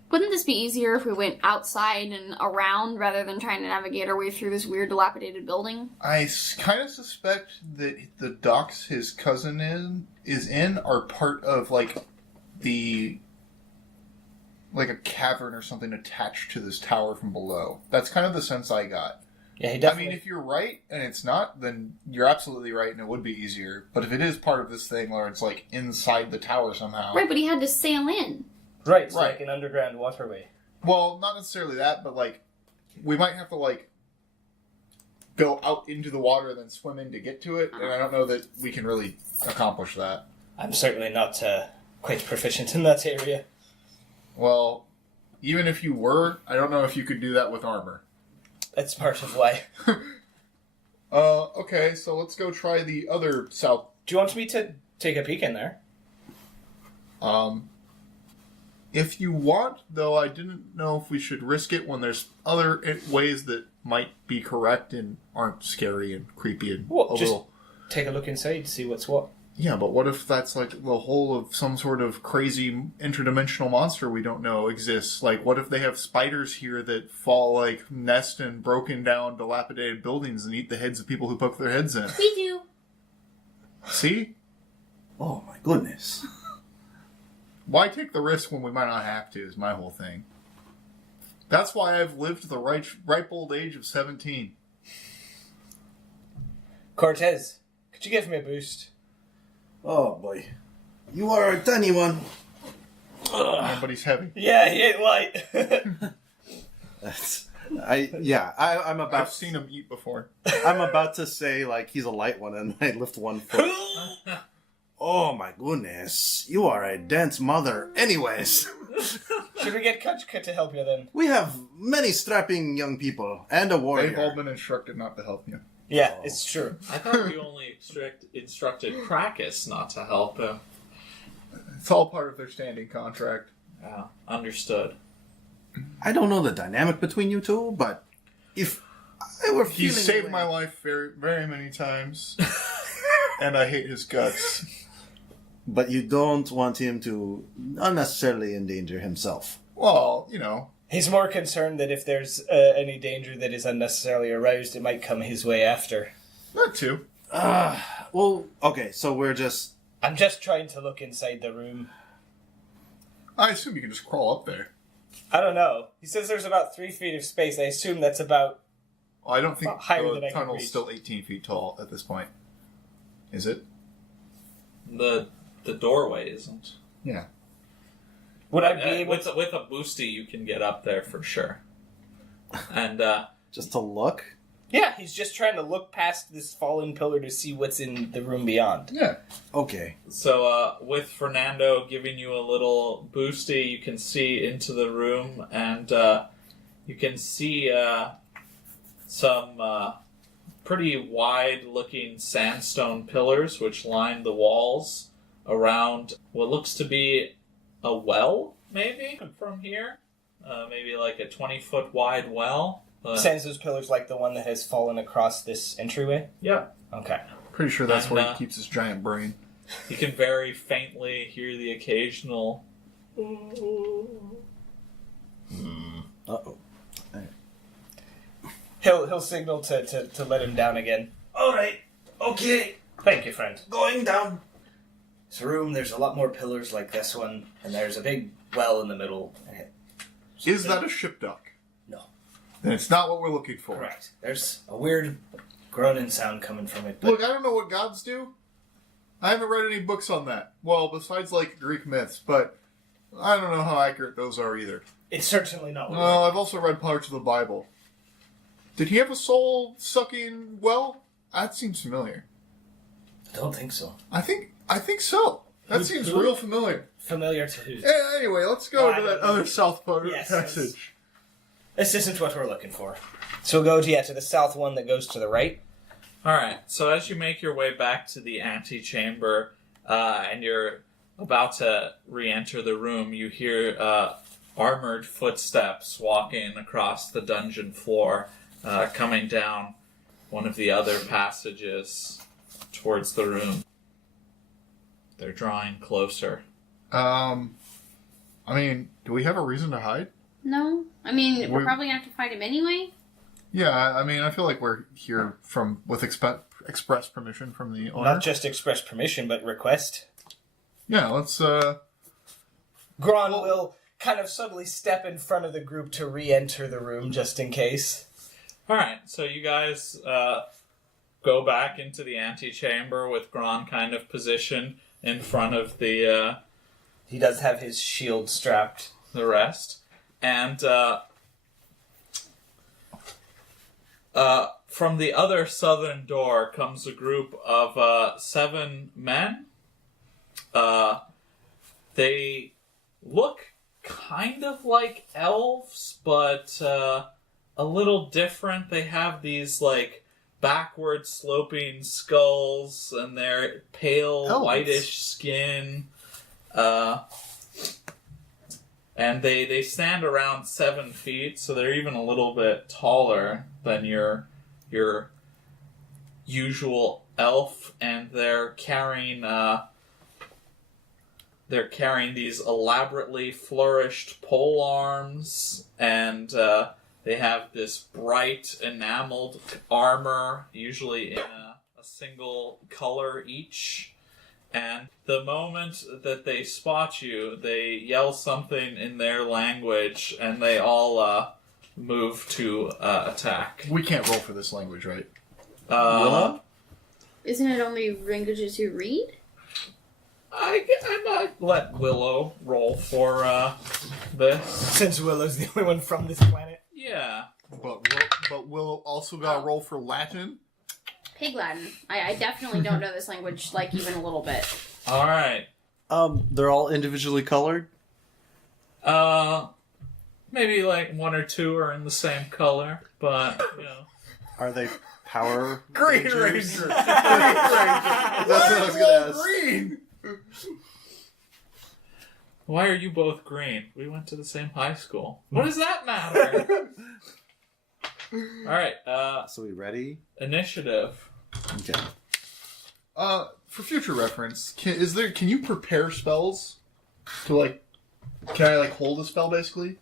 Wouldn't this be easier if we went outside and around rather than trying to navigate our way through this weird dilapidated building? I kind of suspect that the docks his cousin is in are part of, like a cavern or something attached to this tower from below. That's kind of the sense I got. Yeah, he definitely... I mean, if you're right and it's not, then you're absolutely right and it would be easier. But if it is part of this thing where it's, like, inside the tower somehow... Right, but he had to sail in. Right, it's like an underground waterway. Well, not necessarily that, but, like, we might have to, like, go out into the water and then swim in to get to it, and I don't know that we can really accomplish that. I'm certainly not quite proficient in that area. Well, even if you were, I don't know if you could do that with armor. That's part of why. Okay, so let's go try the other south. Do you want me to take a peek in there? If you want, though, I didn't know if we should risk it when there's other ways that might be correct and aren't scary and creepy and take a look inside to see what's what. Yeah, but what if that's like the whole of some sort of crazy interdimensional monster we don't know exists? Like, what if they have spiders here that fall, like, nest in broken down, dilapidated buildings and eat the heads of people who poke their heads in? We do. See? Oh my goodness. Why take the risk when we might not have to, is my whole thing. That's why I've lived to the ripe old age of 17. Cortez, could you give me a boost? Oh boy. You are a tiny one. Everybody's heavy. Yeah, he ain't light. I'm about... I've seen him eat before. I'm about to say, like, he's a light one, and I lift 1 foot. Oh my goodness. You are a dense mother. Anyways. Should we get Kutchka to help you then? We have many strapping young people, and a warrior. They've all been instructed not to help you. Yeah, it's true. I thought we only instructed Krakus not to help him. It's all part of their standing contract. Yeah, understood. I don't know the dynamic between you two, but if I were feeling... He's saved my life very, very many times, and I hate his guts. But you don't want him to unnecessarily endanger himself. Well, you know... He's more concerned that if there's any danger that is unnecessarily aroused, it might come his way after. That too. Well, okay, so we're just... I'm just trying to look inside the room. I assume you can just crawl up there. I don't know. He says there's about 3 feet of space. I assume that's about... Well, I don't think higher than I the can tunnel's reach. still 18 feet tall at this point. Is it? The doorway isn't. Yeah. Would I be able with a boosty, you can get up there for sure. And Just to look? Yeah, he's just trying to look past this fallen pillar to see what's in the room beyond. Yeah. Okay. so with Fernando giving you a little boosty, you can see into the room, and you can see some pretty wide-looking sandstone pillars which line the walls around what looks to be a well, maybe, from here. Maybe like a 20-foot wide well. Sends those pillars like the one that has fallen across this entryway? Yeah. Okay. Pretty sure that's And, where he keeps his giant brain. You can very faintly hear the occasional... Uh-oh. He'll signal to let him down again. Alright, okay, Thank you, friend. going down. This room, there's a lot more pillars like this one, and there's a big well in the middle. Is that a ship duck? No. Then it's not what we're looking for. Correct. There's a weird groaning sound coming from it, but Look, I don't know what gods do, I haven't read any books on that. Well, besides, like, Greek myths, but I don't know how accurate those are either. It's certainly not. Well, I've also read parts of the Bible. Did he have a soul-sucking well? That seems familiar. Don't think so. I think so. That seems real familiar. Familiar to who? Anyway, let's go to that other south part passage. This isn't what we're looking for. So we'll go to the south one that goes to the right. Alright, so as you make your way back to the antechamber, and you're about to re-enter the room, you hear armored footsteps walking across the dungeon floor, coming down one of the other passages towards the room. They're drawing closer. I mean, do we have a reason to hide? No? I mean, we're probably going to have to fight him anyway. Yeah, I mean, I feel like we're here with express permission from the owner. Not just express permission, but request. Yeah, let's, Gron will kind of subtly step in front of the group to re-enter the room, just in case. Alright, so you guys go back into the antechamber with Gron kind of positioned in front of the... He does have his shield strapped. The rest. And from the other southern door comes a group of 7 men. They look kind of like elves, but a little different. They have these, like, backward sloping skulls, and their pale, Elves. whitish skin. And they stand around 7 feet, so they're even a little bit taller than your usual elf, and they're carrying these elaborately flourished pole arms, and they have this bright enameled armor, usually in a single color each. And the moment that they spot you, they yell something in their language, and they all move to attack. we can't roll for this language, right? Isn't it only languages you read? I might let Willow roll for this. Since Willow's the only one from this planet. Yeah. But Will also got to roll for Latin. Pig Latin. I definitely don't know this language, like, even a little bit. Alright. They're all individually colored? Maybe like 1 or 2 are in the same color, but, you know. Are they Power Green Rangers? Ranger! That's what I was going to ask. Green! Why are you both green? We went to the same high school. What does that matter? Alright, So we ready? initiative. Okay. For future reference, can you prepare spells to, like, can I, like, hold a spell, basically?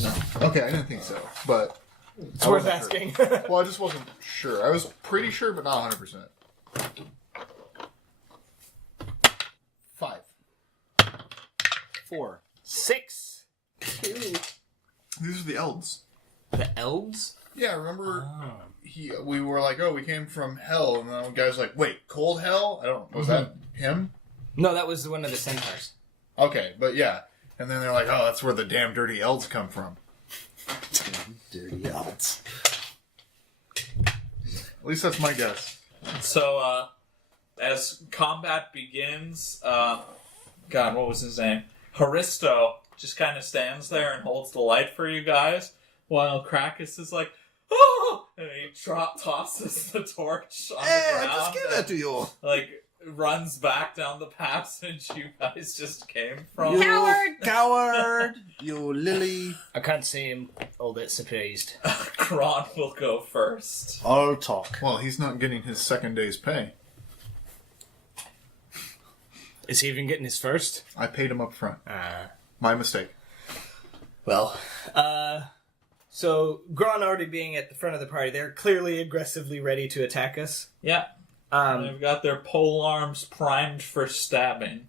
No. Okay, I didn't think so, but... It's I worth wasn't asking. Well, I just wasn't sure. I was pretty sure, but not 100%. 5. 4. 6. 2. These are the elves. The elves? Yeah, remember we were like, oh, we came from hell, and the guy's like, wait, cold hell? I don't was that him? No, that was one of the centaurs. Okay, but yeah. And then they're like, oh, that's where the damn dirty elves come from. Dirty elves. At least that's my guess. So, as combat begins, God, what was his name? Haristo just kind of stands there and holds the light for you guys, while Krakus is like, oh! And he tosses the torch on the Hey, I ground. just gave that to you. Like, runs back down the passage you guys just came from. Coward! Coward! You lily. I can't see him all that surprised. Kron will go first. I'll talk. Well, he's not getting his second day's pay. Is he even getting his first? I paid him up front. My mistake. Well, so Gron already being at the front of the party, they're clearly aggressively ready to attack us. Yeah. They've got their pole arms primed for stabbing.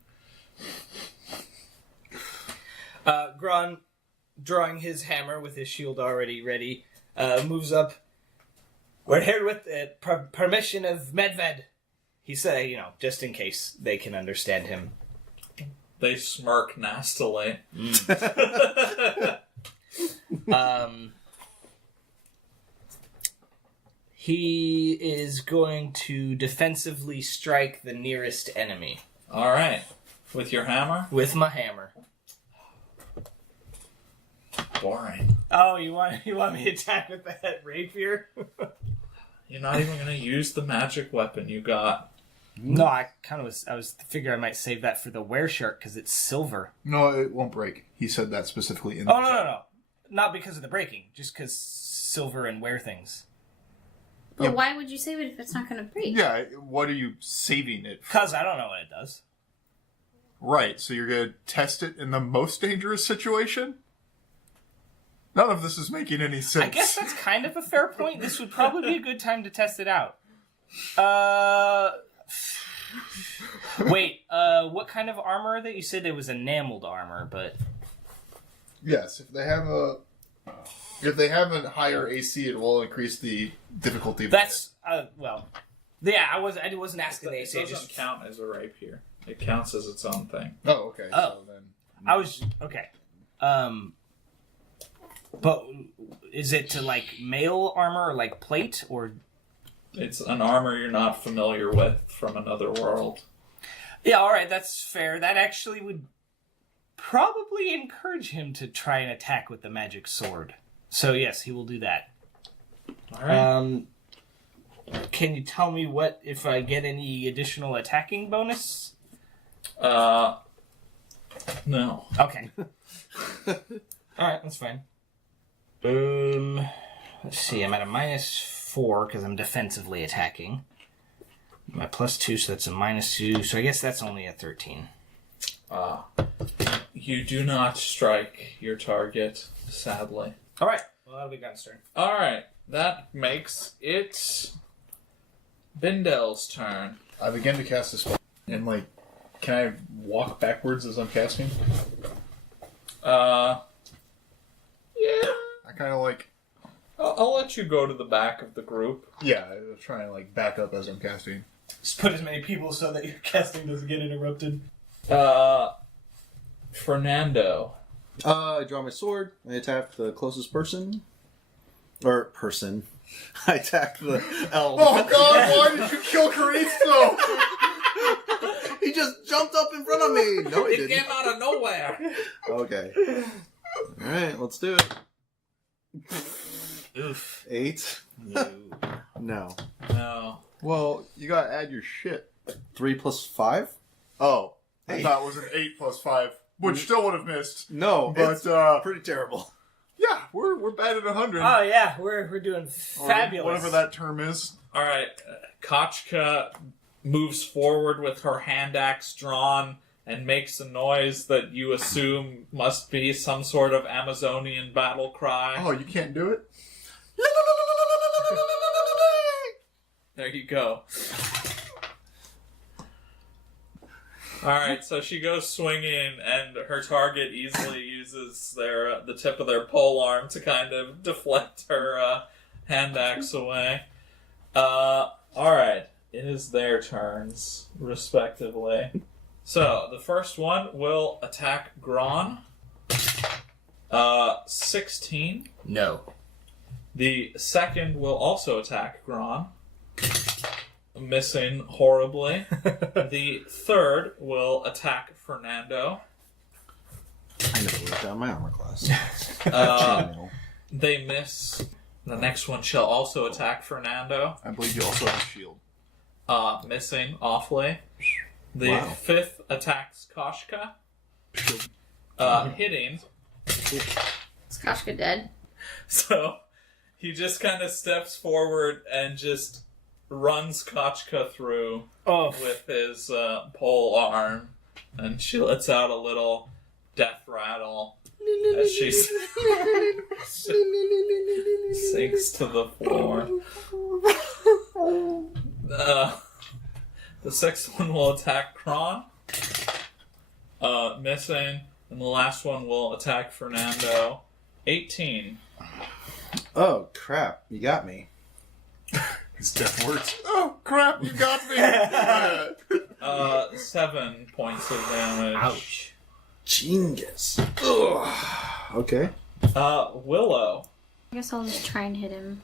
Gron, drawing his hammer with his shield already ready, moves up. We're here with the permission of Medved. He said, just in case they can understand him. They smirk nastily. He is going to defensively strike the nearest enemy. All right. With your hammer? With my hammer. Boring. Oh, you want me to attack with that rapier? You're not even going to use the magic weapon you got. No, I was figuring I might save that for the wereshirt because it's silver. No, it won't break. He said that specifically in the No. Not because of the breaking, just because silver and wear things. But why would you save it if it's not going to break? Yeah, what are you saving it for? Because I don't know what it does. Right, so you're going to test it in the most dangerous situation? None of this is making any sense. I guess that's kind of a fair point. This would probably be a good time to test it out. Wait, what kind of armor that you said it was enameled armor, but... Yes, if they have a higher AC, it will increase the difficulty of That's, yeah, I wasn't asking the It AC. doesn't count as a rapier. It counts as its own thing. Oh, okay. Oh. So then... I was, okay. But is it to, mail armor, or, plate, or... It's an armor you're not familiar with from another world. Yeah, alright, that's fair. That actually would probably encourage him to try and attack with the magic sword. So, yes, he will do that. Alright. Can you tell me if I get any additional attacking bonus? No. Okay. Alright, that's fine. Let's see, I'm at a -4 because I'm defensively attacking. My +2, so that's a -2, so I guess that's only a 13. You do not strike your target, sadly. Alright, well that'll be Gun's turn. Alright, that makes it Bindel's turn. I begin to cast a spell. And, can I walk backwards as I'm casting? Yeah. I kind of I'll let you go to the back of the group. Yeah, I was trying to, back up as I'm casting. Just put as many people so that your casting doesn't get interrupted. Fernando. I draw my sword. I attack the closest person. Or person. I attack the elf. Oh god, why did you kill Carrizo? He just jumped up in front of me. No, he It didn't. came out of nowhere. Okay. Alright, let's do it. Oof. 8? No. No. Well, you gotta add your shit. 3 plus 5? Oh, I 8. thought it was an 8 plus 5, which still would have missed. No, But, it's pretty terrible. yeah, we're bad at 100. Oh yeah, we're doing Or fabulous. whatever that term is. Alright, Kochka moves forward with her hand axe drawn and makes a noise that you assume must be some sort of Amazonian battle cry. Oh, you can't do it? There you go. Alright, so she goes swinging, and her target easily uses the tip of their pole arm to kind of deflect her hand axe away. Alright, it is their turns, respectively. So, the first one will attack Gron. 16. No. The second will also attack Gron. Missing horribly. The third will attack Fernando. I never wrote down my armor class. They miss. The next one shall also attack Fernando. I believe you also have a shield. Missing awfully. The fifth attacks Koshka. Hitting. Is Koshka dead? So he just kind of steps forward and just runs Kochka through with his pole arm, and she lets out a little death rattle as she sinks to the floor. The sixth one will attack Kron, missing, and the last one will attack Fernando. 18. Oh, crap. You got me. His death works. Oh, crap, you got me! 7 points of damage. Ouch. Chingus. Ugh. Okay. Willow. I guess I'll just try and hit him.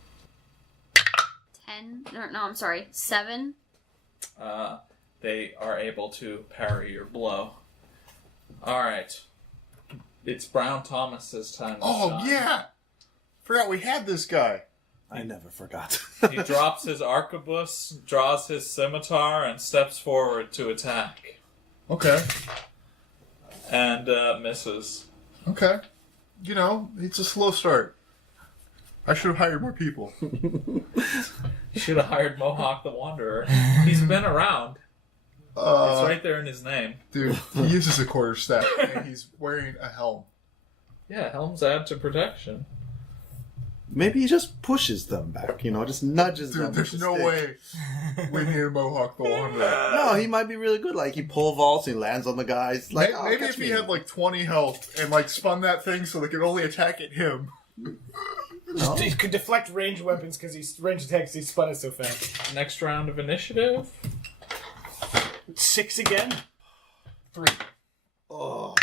10. No, I'm sorry. 7. They are able to parry your blow. Alright. It's Brown Thomas's time to shine. Yeah! Forgot we had this guy. I never forgot. He drops his arquebus, draws his scimitar, and steps forward to attack. Okay. And misses. Okay. You know, it's a slow start. I should have hired more people. You should have hired Mohawk the Wanderer. He's been around. It's right there in his name. Dude, he uses a quarterstaff, and he's wearing a helm. Yeah, helms add to protection. Maybe he just pushes them back, just nudges them. Dude, there's with the no stick. way we need a Mohawk the Wanderer. No, he might be really good. Like, he pole vaults, he lands on the guys. Like, Maybe if he had, 20 health and, spun that thing so they could only attack at him. No. He could deflect ranged weapons because he's ranged attacks. He spun it so fast. Next round of initiative. 6 again. 3. Oh,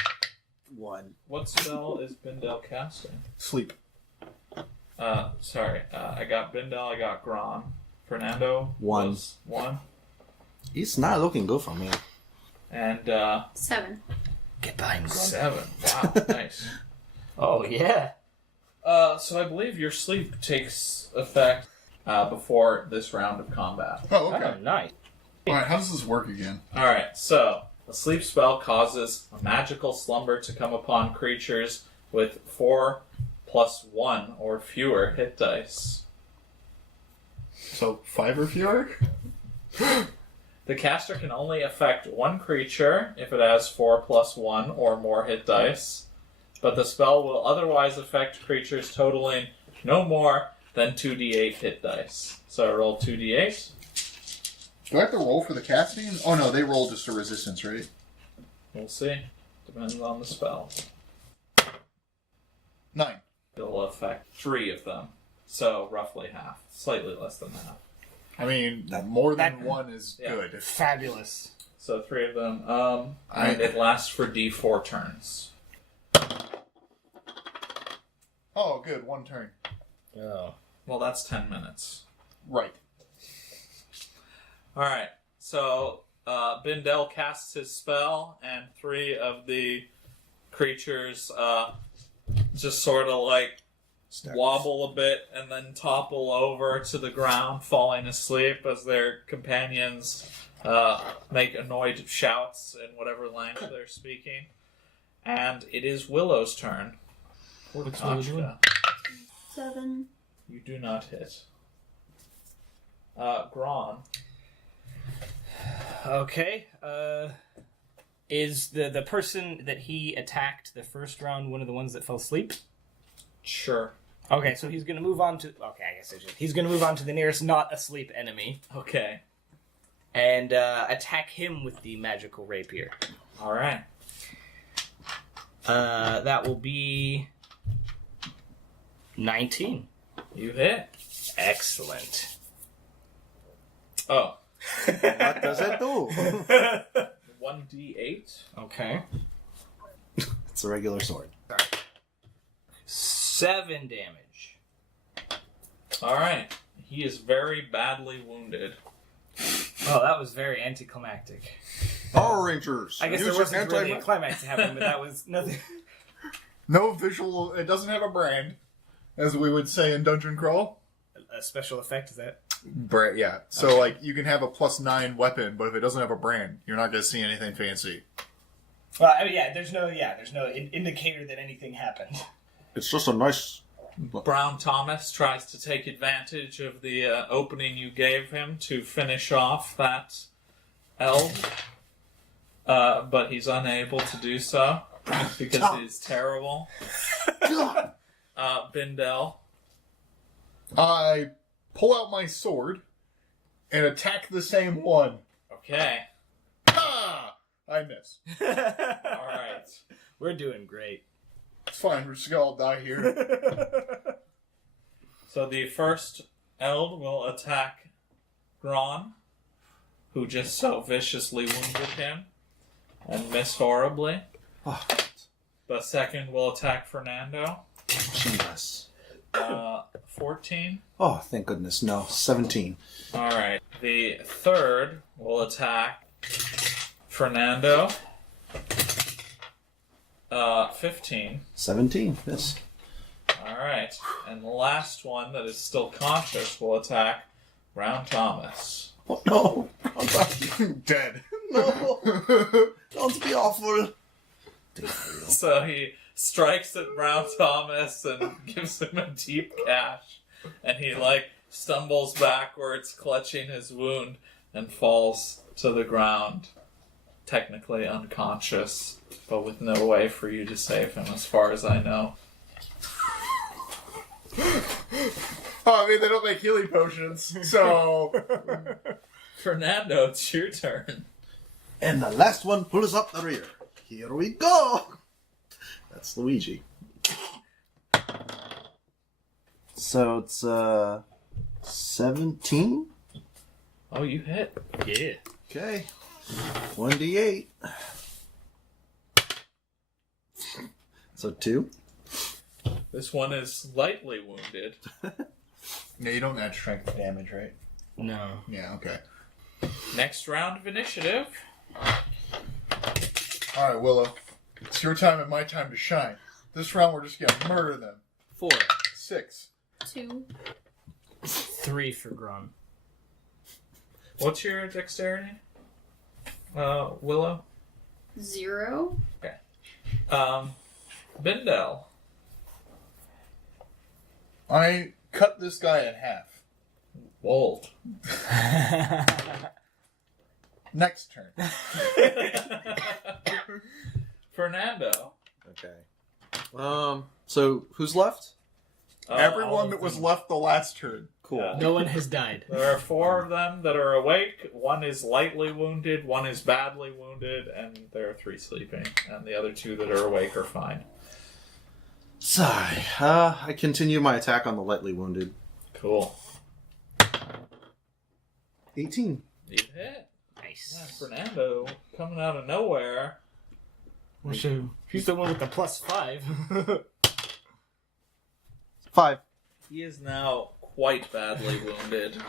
1. What spell is Bindel casting? Sleep. Sorry. I got Bindel, I got Gron. Fernando 1. was 1. It's not looking good for me. And 7. Get behind Gron. 7. Wow, nice. Oh, yeah. So I believe your sleep takes effect before this round of combat. Oh, okay. Oh, nice. Alright, how does this work again? Alright, so a sleep spell causes a magical slumber to come upon creatures with 4 + 1 or fewer hit dice. So, 5 or fewer? The caster can only affect one creature if it has 4 + 1 or more hit dice, but the spell will otherwise affect creatures totaling no more than 2d8 hit dice. So I roll 2d8. Do I have to roll for the casting? Oh no, they roll just a resistance, right? We'll see. Depends on the spell. 9. It'll affect 3 of them. So roughly half. Slightly less than half. I mean, more than that- 1 is Yeah. good. Fabulous. So 3 of them. And it lasts for d4 turns. Oh, good, 1 turn. Oh. Well, that's 10 minutes. Right. Alright, so Bindel casts his spell, and 3 of the creatures just sort of wobble a bit and then topple over to the ground, falling asleep as their companions make annoyed shouts in whatever language they're speaking. And it is Willow's turn. What's Willow doing? 7. You do not hit. Gron. Okay. Is the person that he attacked the first round one of the ones that fell asleep? Sure. Okay, so he's going to move on to... Okay, I guess he's going to move on to the nearest not asleep enemy Okay. and attack him with the magical rapier. Alright. That will be 19. You hit. Excellent. Oh. What does it do? 1d8. Okay. It's a regular sword. 7 damage. Alright. He is very badly wounded. Oh, that was very anticlimactic. Power Rangers! I guess Use there your wasn't really a anti- climax to happen, but that was nothing. No visual, it doesn't have a brand, as we would say in Dungeon Crawl. A special effect, is that? Brand, yeah. So, you can have a +9 weapon, but if it doesn't have a brand, you're not going to see anything fancy. Well, I mean, there's no indicator that anything happened. It's just a nice... Brown Thomas tries to take advantage of the opening you gave him to finish off that eld, but he's unable to do so because he's terrible. Bindel. I pull out my sword and attack the same one. Okay. Ah! I miss. Alright. We're doing great. It's fine, we're just going to all die here. So the first eld will attack Gron, who just so viciously wounded him and missed horribly. Oh, The second will attack Fernando. Jesus. 14. Oh, thank goodness. No, 17. Alright. The third will attack Fernando. 15. 17, yes. Alright. And the last one that is still conscious will attack Brown Thomas. Oh, no. Dead. No. Don't be awful. So he strikes at Brown Thomas and gives him a deep gash. And he, stumbles backwards, clutching his wound, and falls to the ground. Technically unconscious, but with no way for you to save him, as far as I know. Oh, I mean, they don't make healing potions, so... Fernando, it's your turn. And the last one pulls up the rear. Here we go. That's Luigi. So it's 17. Oh, you hit. Yeah. Okay. 1d8. So 2. This one is lightly wounded. Yeah, you don't add strength to damage, right? No. Yeah, okay. Next round of initiative. Alright, Willow. It's your time and my time to shine. This round we're just gonna murder them. 4. 6. 2. 3 for Gron. What's your dexterity? Willow? 0. Okay. Bindel. I cut this guy in half. Wold. Next turn. Fernando. Okay. So who's left? All Everyone of that was them. left the last turn. Cool. Yeah. No one has died. There are 4 of them that are awake. 1 is lightly wounded, 1 is badly wounded, and there are 3 sleeping. And the other 2 that are awake are fine. Sigh. I continue my attack on the lightly wounded. Cool. 18. You hit. Nice. Yeah, Fernando coming out of nowhere. He's the one with the +5. 5. He is now quite badly wounded.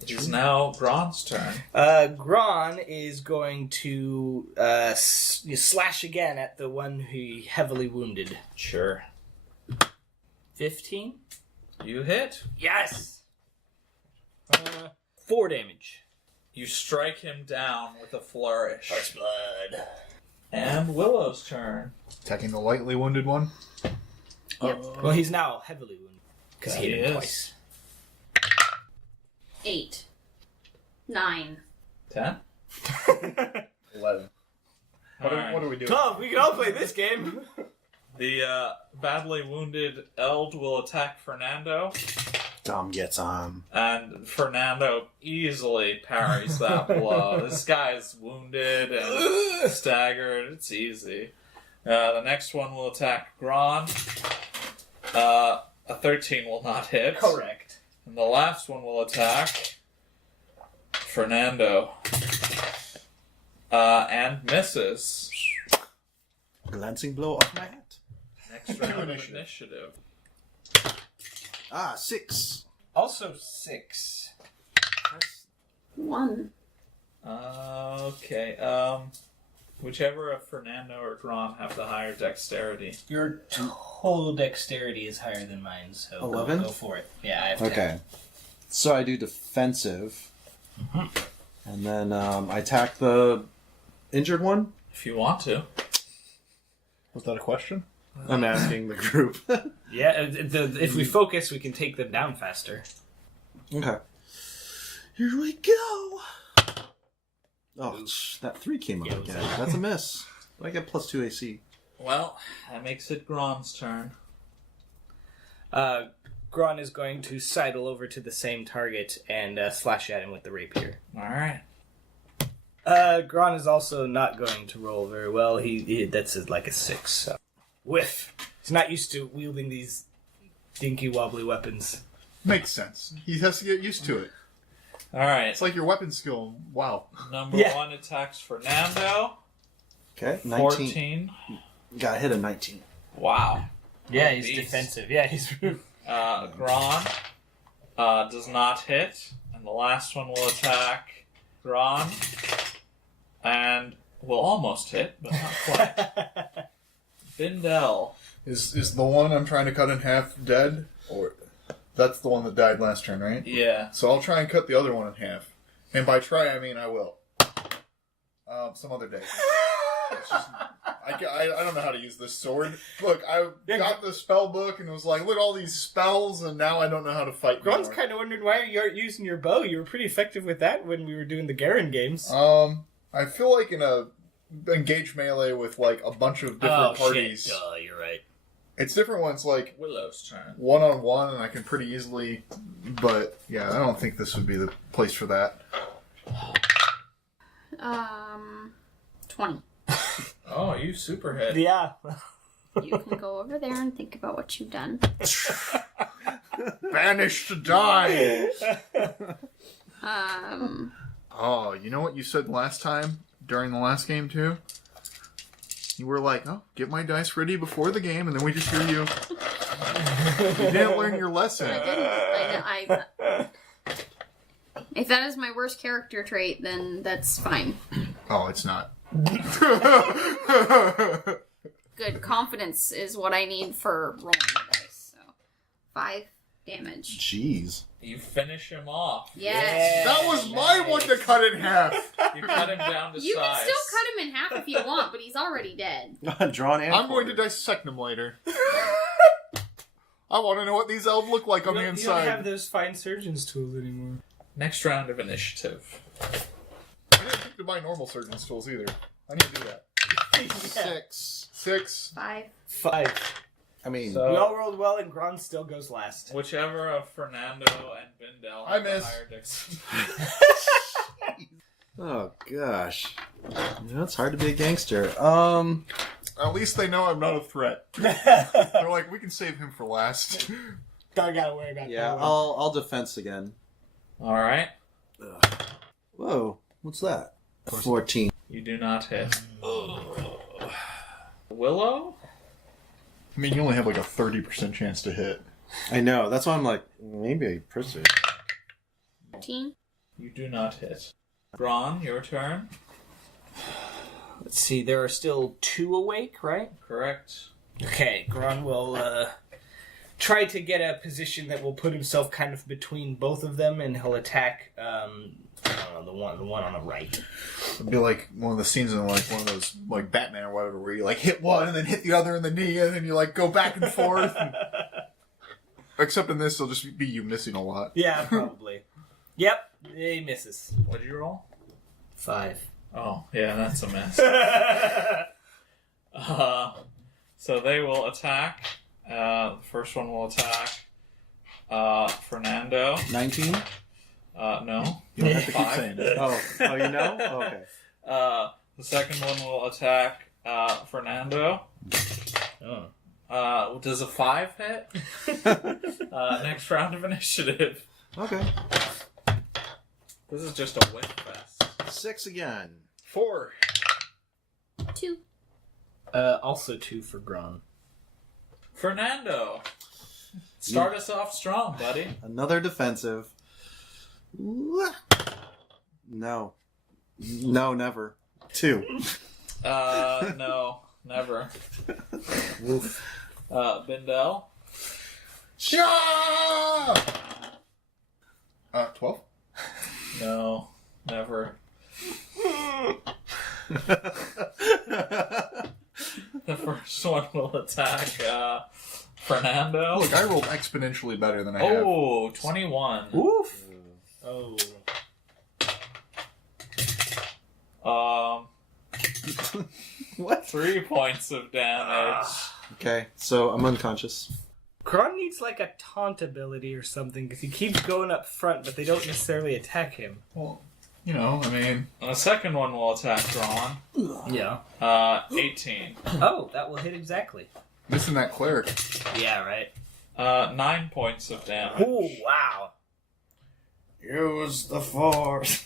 It is now Gron's turn. Gron is going to slash again at the one he heavily wounded. Sure. 15? You hit. Yes! 4 damage. You strike him down with a flourish. First blood. And Willow's turn. Attacking the lightly wounded one. Well, he's now heavily wounded. Because he hit him twice. 8. 9. 10. 11. What do we do? 12! We can all play this game! The badly wounded Eld will attack Fernando, Dom gets on. and Fernando easily parries that blow. This guy's wounded and staggered. It's easy. The next one will attack Gron. A 13 will not hit. Correct. And the last one will attack Fernando. And misses. Glancing blow off my hat. Next round of initiative. 6. Also 6. 1. Okay. Whichever of Fernando or Gron have the higher dexterity. Your total dexterity is higher than mine, so 11? go for it. Yeah, I have 10. Okay. So I do defensive. And then I attack the injured one. If you want to. Was that a question? I'm asking the group. Yeah, if we focus, we can take them down faster. Okay. Here we go. Oh, that 3 came up Yeah, again. what's that? That's a miss. I get +2 AC. Well, that makes it Gron's turn. Gron is going to sidle over to the same target and slash at him with the rapier. Alright. Gron is also not going to roll very well. That's like a 6. So. Whiff. He's not used to wielding these dinky wobbly weapons. Makes sense. He has to get used to it. All right. It's like your weapon skill. Wow. Number 1 attacks Fernando. Okay, 19. 14. Got hit a 19. Wow. Yeah, Oh, he's beast. defensive. Yeah, he's... Gron does not hit. And the last one will attack Gron. And will almost hit, but not quite. Bindel. Is the one I'm trying to cut in half dead? Or that's the one that died last turn, right? Yeah. So I'll try and cut the other one in half. And by try, I mean I will. Some other day. It's just, I don't know how to use this sword. Look, I got the spell book and was like, look at all these spells, and now I don't know how to fight. Gron's kind of wondering why you aren't using your bow. You were pretty effective with that when we were doing the Garen games. I feel like in a engaged melee with like a bunch of different parties. Shit. Duh, you're right. It's different ones like Willow's turn. 1-on-1, and I can pretty easily. But yeah, I don't think this would be the place for that. 20. Oh, you super hit. Yeah. You can go over there and think about what you've done. Banished to die! Um, Oh, you know what you said last time during the last game too? You were like, "Oh, get my dice ready before the game," and then we just hear you. You didn't learn your lesson. I didn't. If that is my worst character trait, then that's fine. Oh, it's not. Good confidence is what I need for rolling the dice. So, 5 damage. Jeez. You finish him off. Yes. That was my one to cut in half. You cut him down to You size. can still cut him in half if you want, but he's already dead. Drawn and I'm going to quartered. dissect them later. I want to know what these elves look like on the You don't inside. have those fine surgeon's tools anymore. Next round of initiative. I didn't think to buy normal surgeon's tools either. I need to do that. 6. 5. 5. I mean, So- We all rolled well, and Gron still goes last. Whichever of Fernando and Bindel I have the miss. higher dex. oh gosh. You know, it's hard to be a gangster. At least they know I'm not a threat. They're like, we can save him for last. Gotta worry about Yeah, that one. I'll defense again. All right. Whoa, what's that? 14. You do not hit. Willow? I mean, you only have like a 30% chance to hit. I know. That's why I'm like, maybe I pursue. 14. You do not hit. Gron, your turn. Let's see, there are still 2 awake, right? Correct. Okay, Gron will try to get a position that will put himself kind of between both of them, and he'll attack I don't know, the one on the right. It'd be like one of the scenes in like one of those like Batman or whatever, where you like hit one and then hit the other in the knee, and then you like go back and forth. Except in this, it'll just be you missing a lot. Yeah, probably. Yep, he misses. What did you roll? 5. Oh, yeah, that's a mess. So they will attack. The first one will attack Fernando. 19? No. You don't have to keep 5. saying it. Oh, you know? Oh, okay. The second one will attack Fernando. Oh. Does a 5 hit? Next round of initiative. Okay. This is just a whip fest. 6 again. 4. 2. Also 2 for Gron. Fernando, start us off strong, buddy. Another defensive. No. No, never. 2. No, never. Bindel. 12. No, never. The first one will attack Fernando. Look, I rolled exponentially better than I have. Oh, 21. Oof. Oh. What? 3 points of damage. Okay, so I'm unconscious. Gron needs like a taunt ability or something, because he keeps going up front, but they don't necessarily attack him. Well, you know, I mean, And the second one will attack Ron. Yeah. 18. Oh, that will hit exactly. missing that cleric. Yeah, right. 9 points of damage. Oh, wow. Use the force.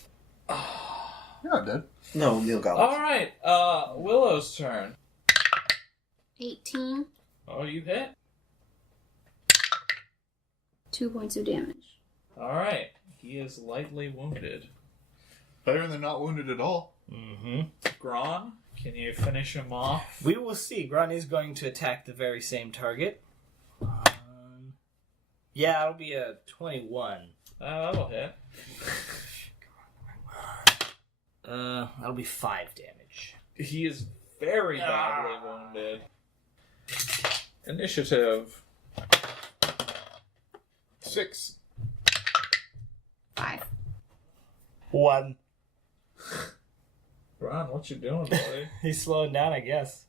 You're not dead. No, Neil Goblinson. Alright, Willow's turn. 18. Oh, you hit. 2 points of damage. Alright, he is lightly wounded. Better than not wounded at all. Mm-hmm. Gron, can you finish him off? We will see. Grun is going to attack the very same target. Yeah, it'll be a 21. That'll hit. That'll be 5 damage. He is very badly wounded. Initiative. 6. 5. 1. Ron, what you doing, buddy? He's slowing down, I guess.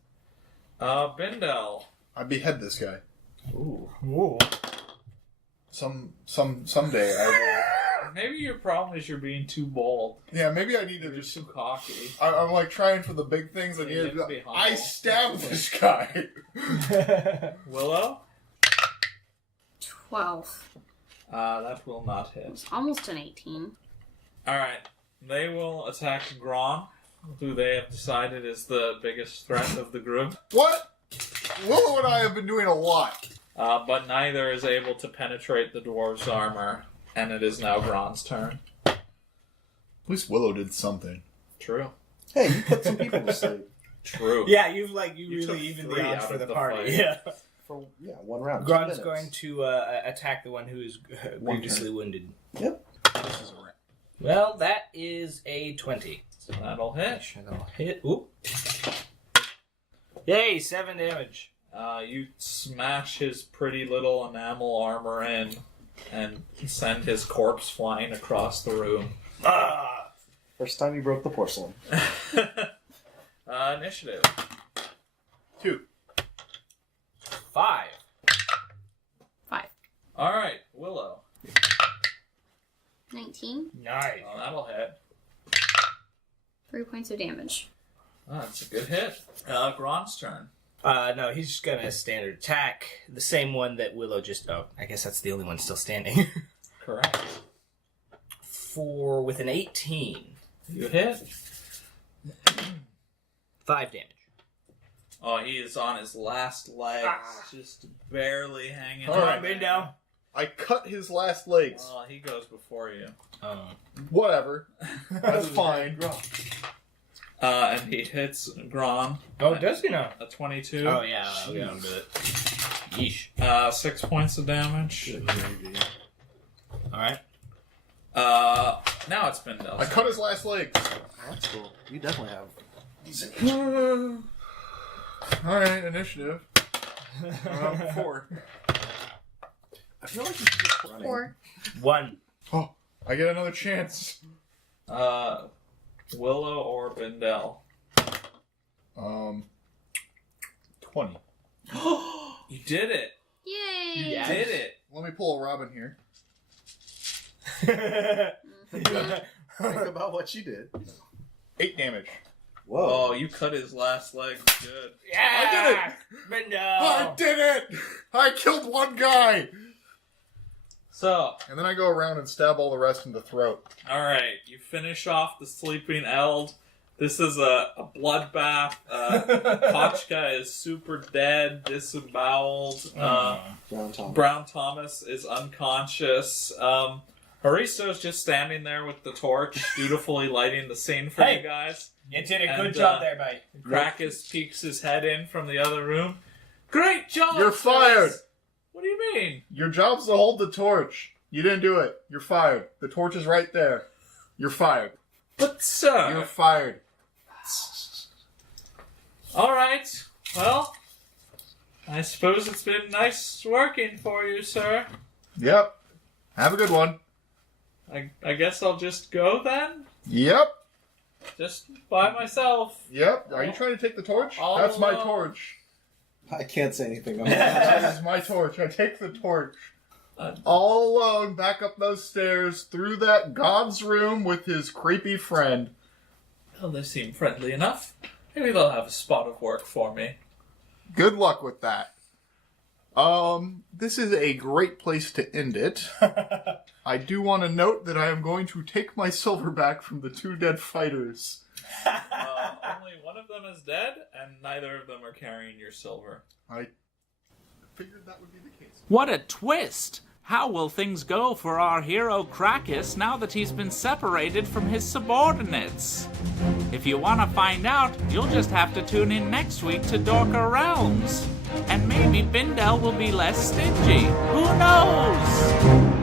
Bindel. I behead this guy. Ooh. Ooh. Someday I Maybe your problem is you're being too bold. will. Yeah, maybe I need to You're just. too cocky. I'm like trying for the big things. And You have to be humble. I stabbed this guy. Willow? 12. That will not hit. It's almost an 18. Alright. They will attack Gron, who they have decided is the biggest threat of the group. What? Willow and I have been doing a lot. But neither is able to penetrate the dwarf's armor, and it is now Gron's turn. At least Willow did something. True. Hey, you put some people to sleep. True. Yeah, you You took really evened 3 the odds out for of the the party. fight. Yeah. For, one round. Grun's 2 minutes. going to attack the one who is grievously wounded. Yep. This is a wrap. Well, that is a 20. So that'll hit. That'll hit. Oop. Yay, 7 damage. You smash his pretty little enamel armor in and send his corpse flying across the room. First time you broke the porcelain. Initiative. 2. 5. 5. Alright, Willow. 19. Nice. Oh, that'll hit. 3 points of damage. That's a good hit. Gron's turn. No, he's just gonna standard attack. The same one that Willow just... Oh, I guess that's the only one still standing. Correct. With an 18. You hit. 5 damage. Oh, he is on his last legs, just barely hanging. All right, man down. I cut his last legs. Oh, he goes before you. Whatever. That's fine. And he hits Gron. Oh, does he now? A 22. Oh, yeah. Okay, I'll do it. Yeesh. 6 points of damage. Alright. Now it's Bindel. I cut his last leg. Oh, that's cool. You definitely have. Alright, initiative. 4. I feel like you should just running. 4. 1. Oh, I get another chance. Willow or Bindel? 20. You did it! Yay! You did it! Let me pull a Robin here. Think about what you did. 8 damage. Whoa. Oh, you cut his last leg good. Yeah! Bindel! I did it! I killed one guy! So, And then I go around and stab all the rest in the throat. alright, you finish off the sleeping Eld. This is a bloodbath. Kochka is super dead, disemboweled. Brown Thomas is unconscious. Haristo's just standing there with the torch, dutifully lighting the scene for you guys. You did a good And, job there, mate. Krakus peeks his head in from the other room. Great job! You're sirs." fired! What do you mean? Your job's to hold the torch. You didn't do it. You're fired. The torch is right there. You're fired. But, sir... You're fired. Alright, well... I suppose it's been nice working for you, sir. Yep. Have a good one. I guess I'll just go then? Yep. Just by myself. Yep. Are you trying to take the torch? All That's my alone. torch. I can't say anything. That is my torch. I take the torch. All alone, back up those stairs, through that God's room with his creepy friend. Well, they seem friendly enough. Maybe they'll have a spot of work for me. Good luck with that. This is a great place to end it. I do want to note that I am going to take my silver back from the 2 dead fighters. Only one of them is dead, and neither of them are carrying your silver. I figured that would be the case. What a twist! How will things go for our hero Krakus now that he's been separated from his subordinates? If you want to find out, you'll just have to tune in next week to Dorker Realms. And maybe Bindel will be less stingy. Who knows?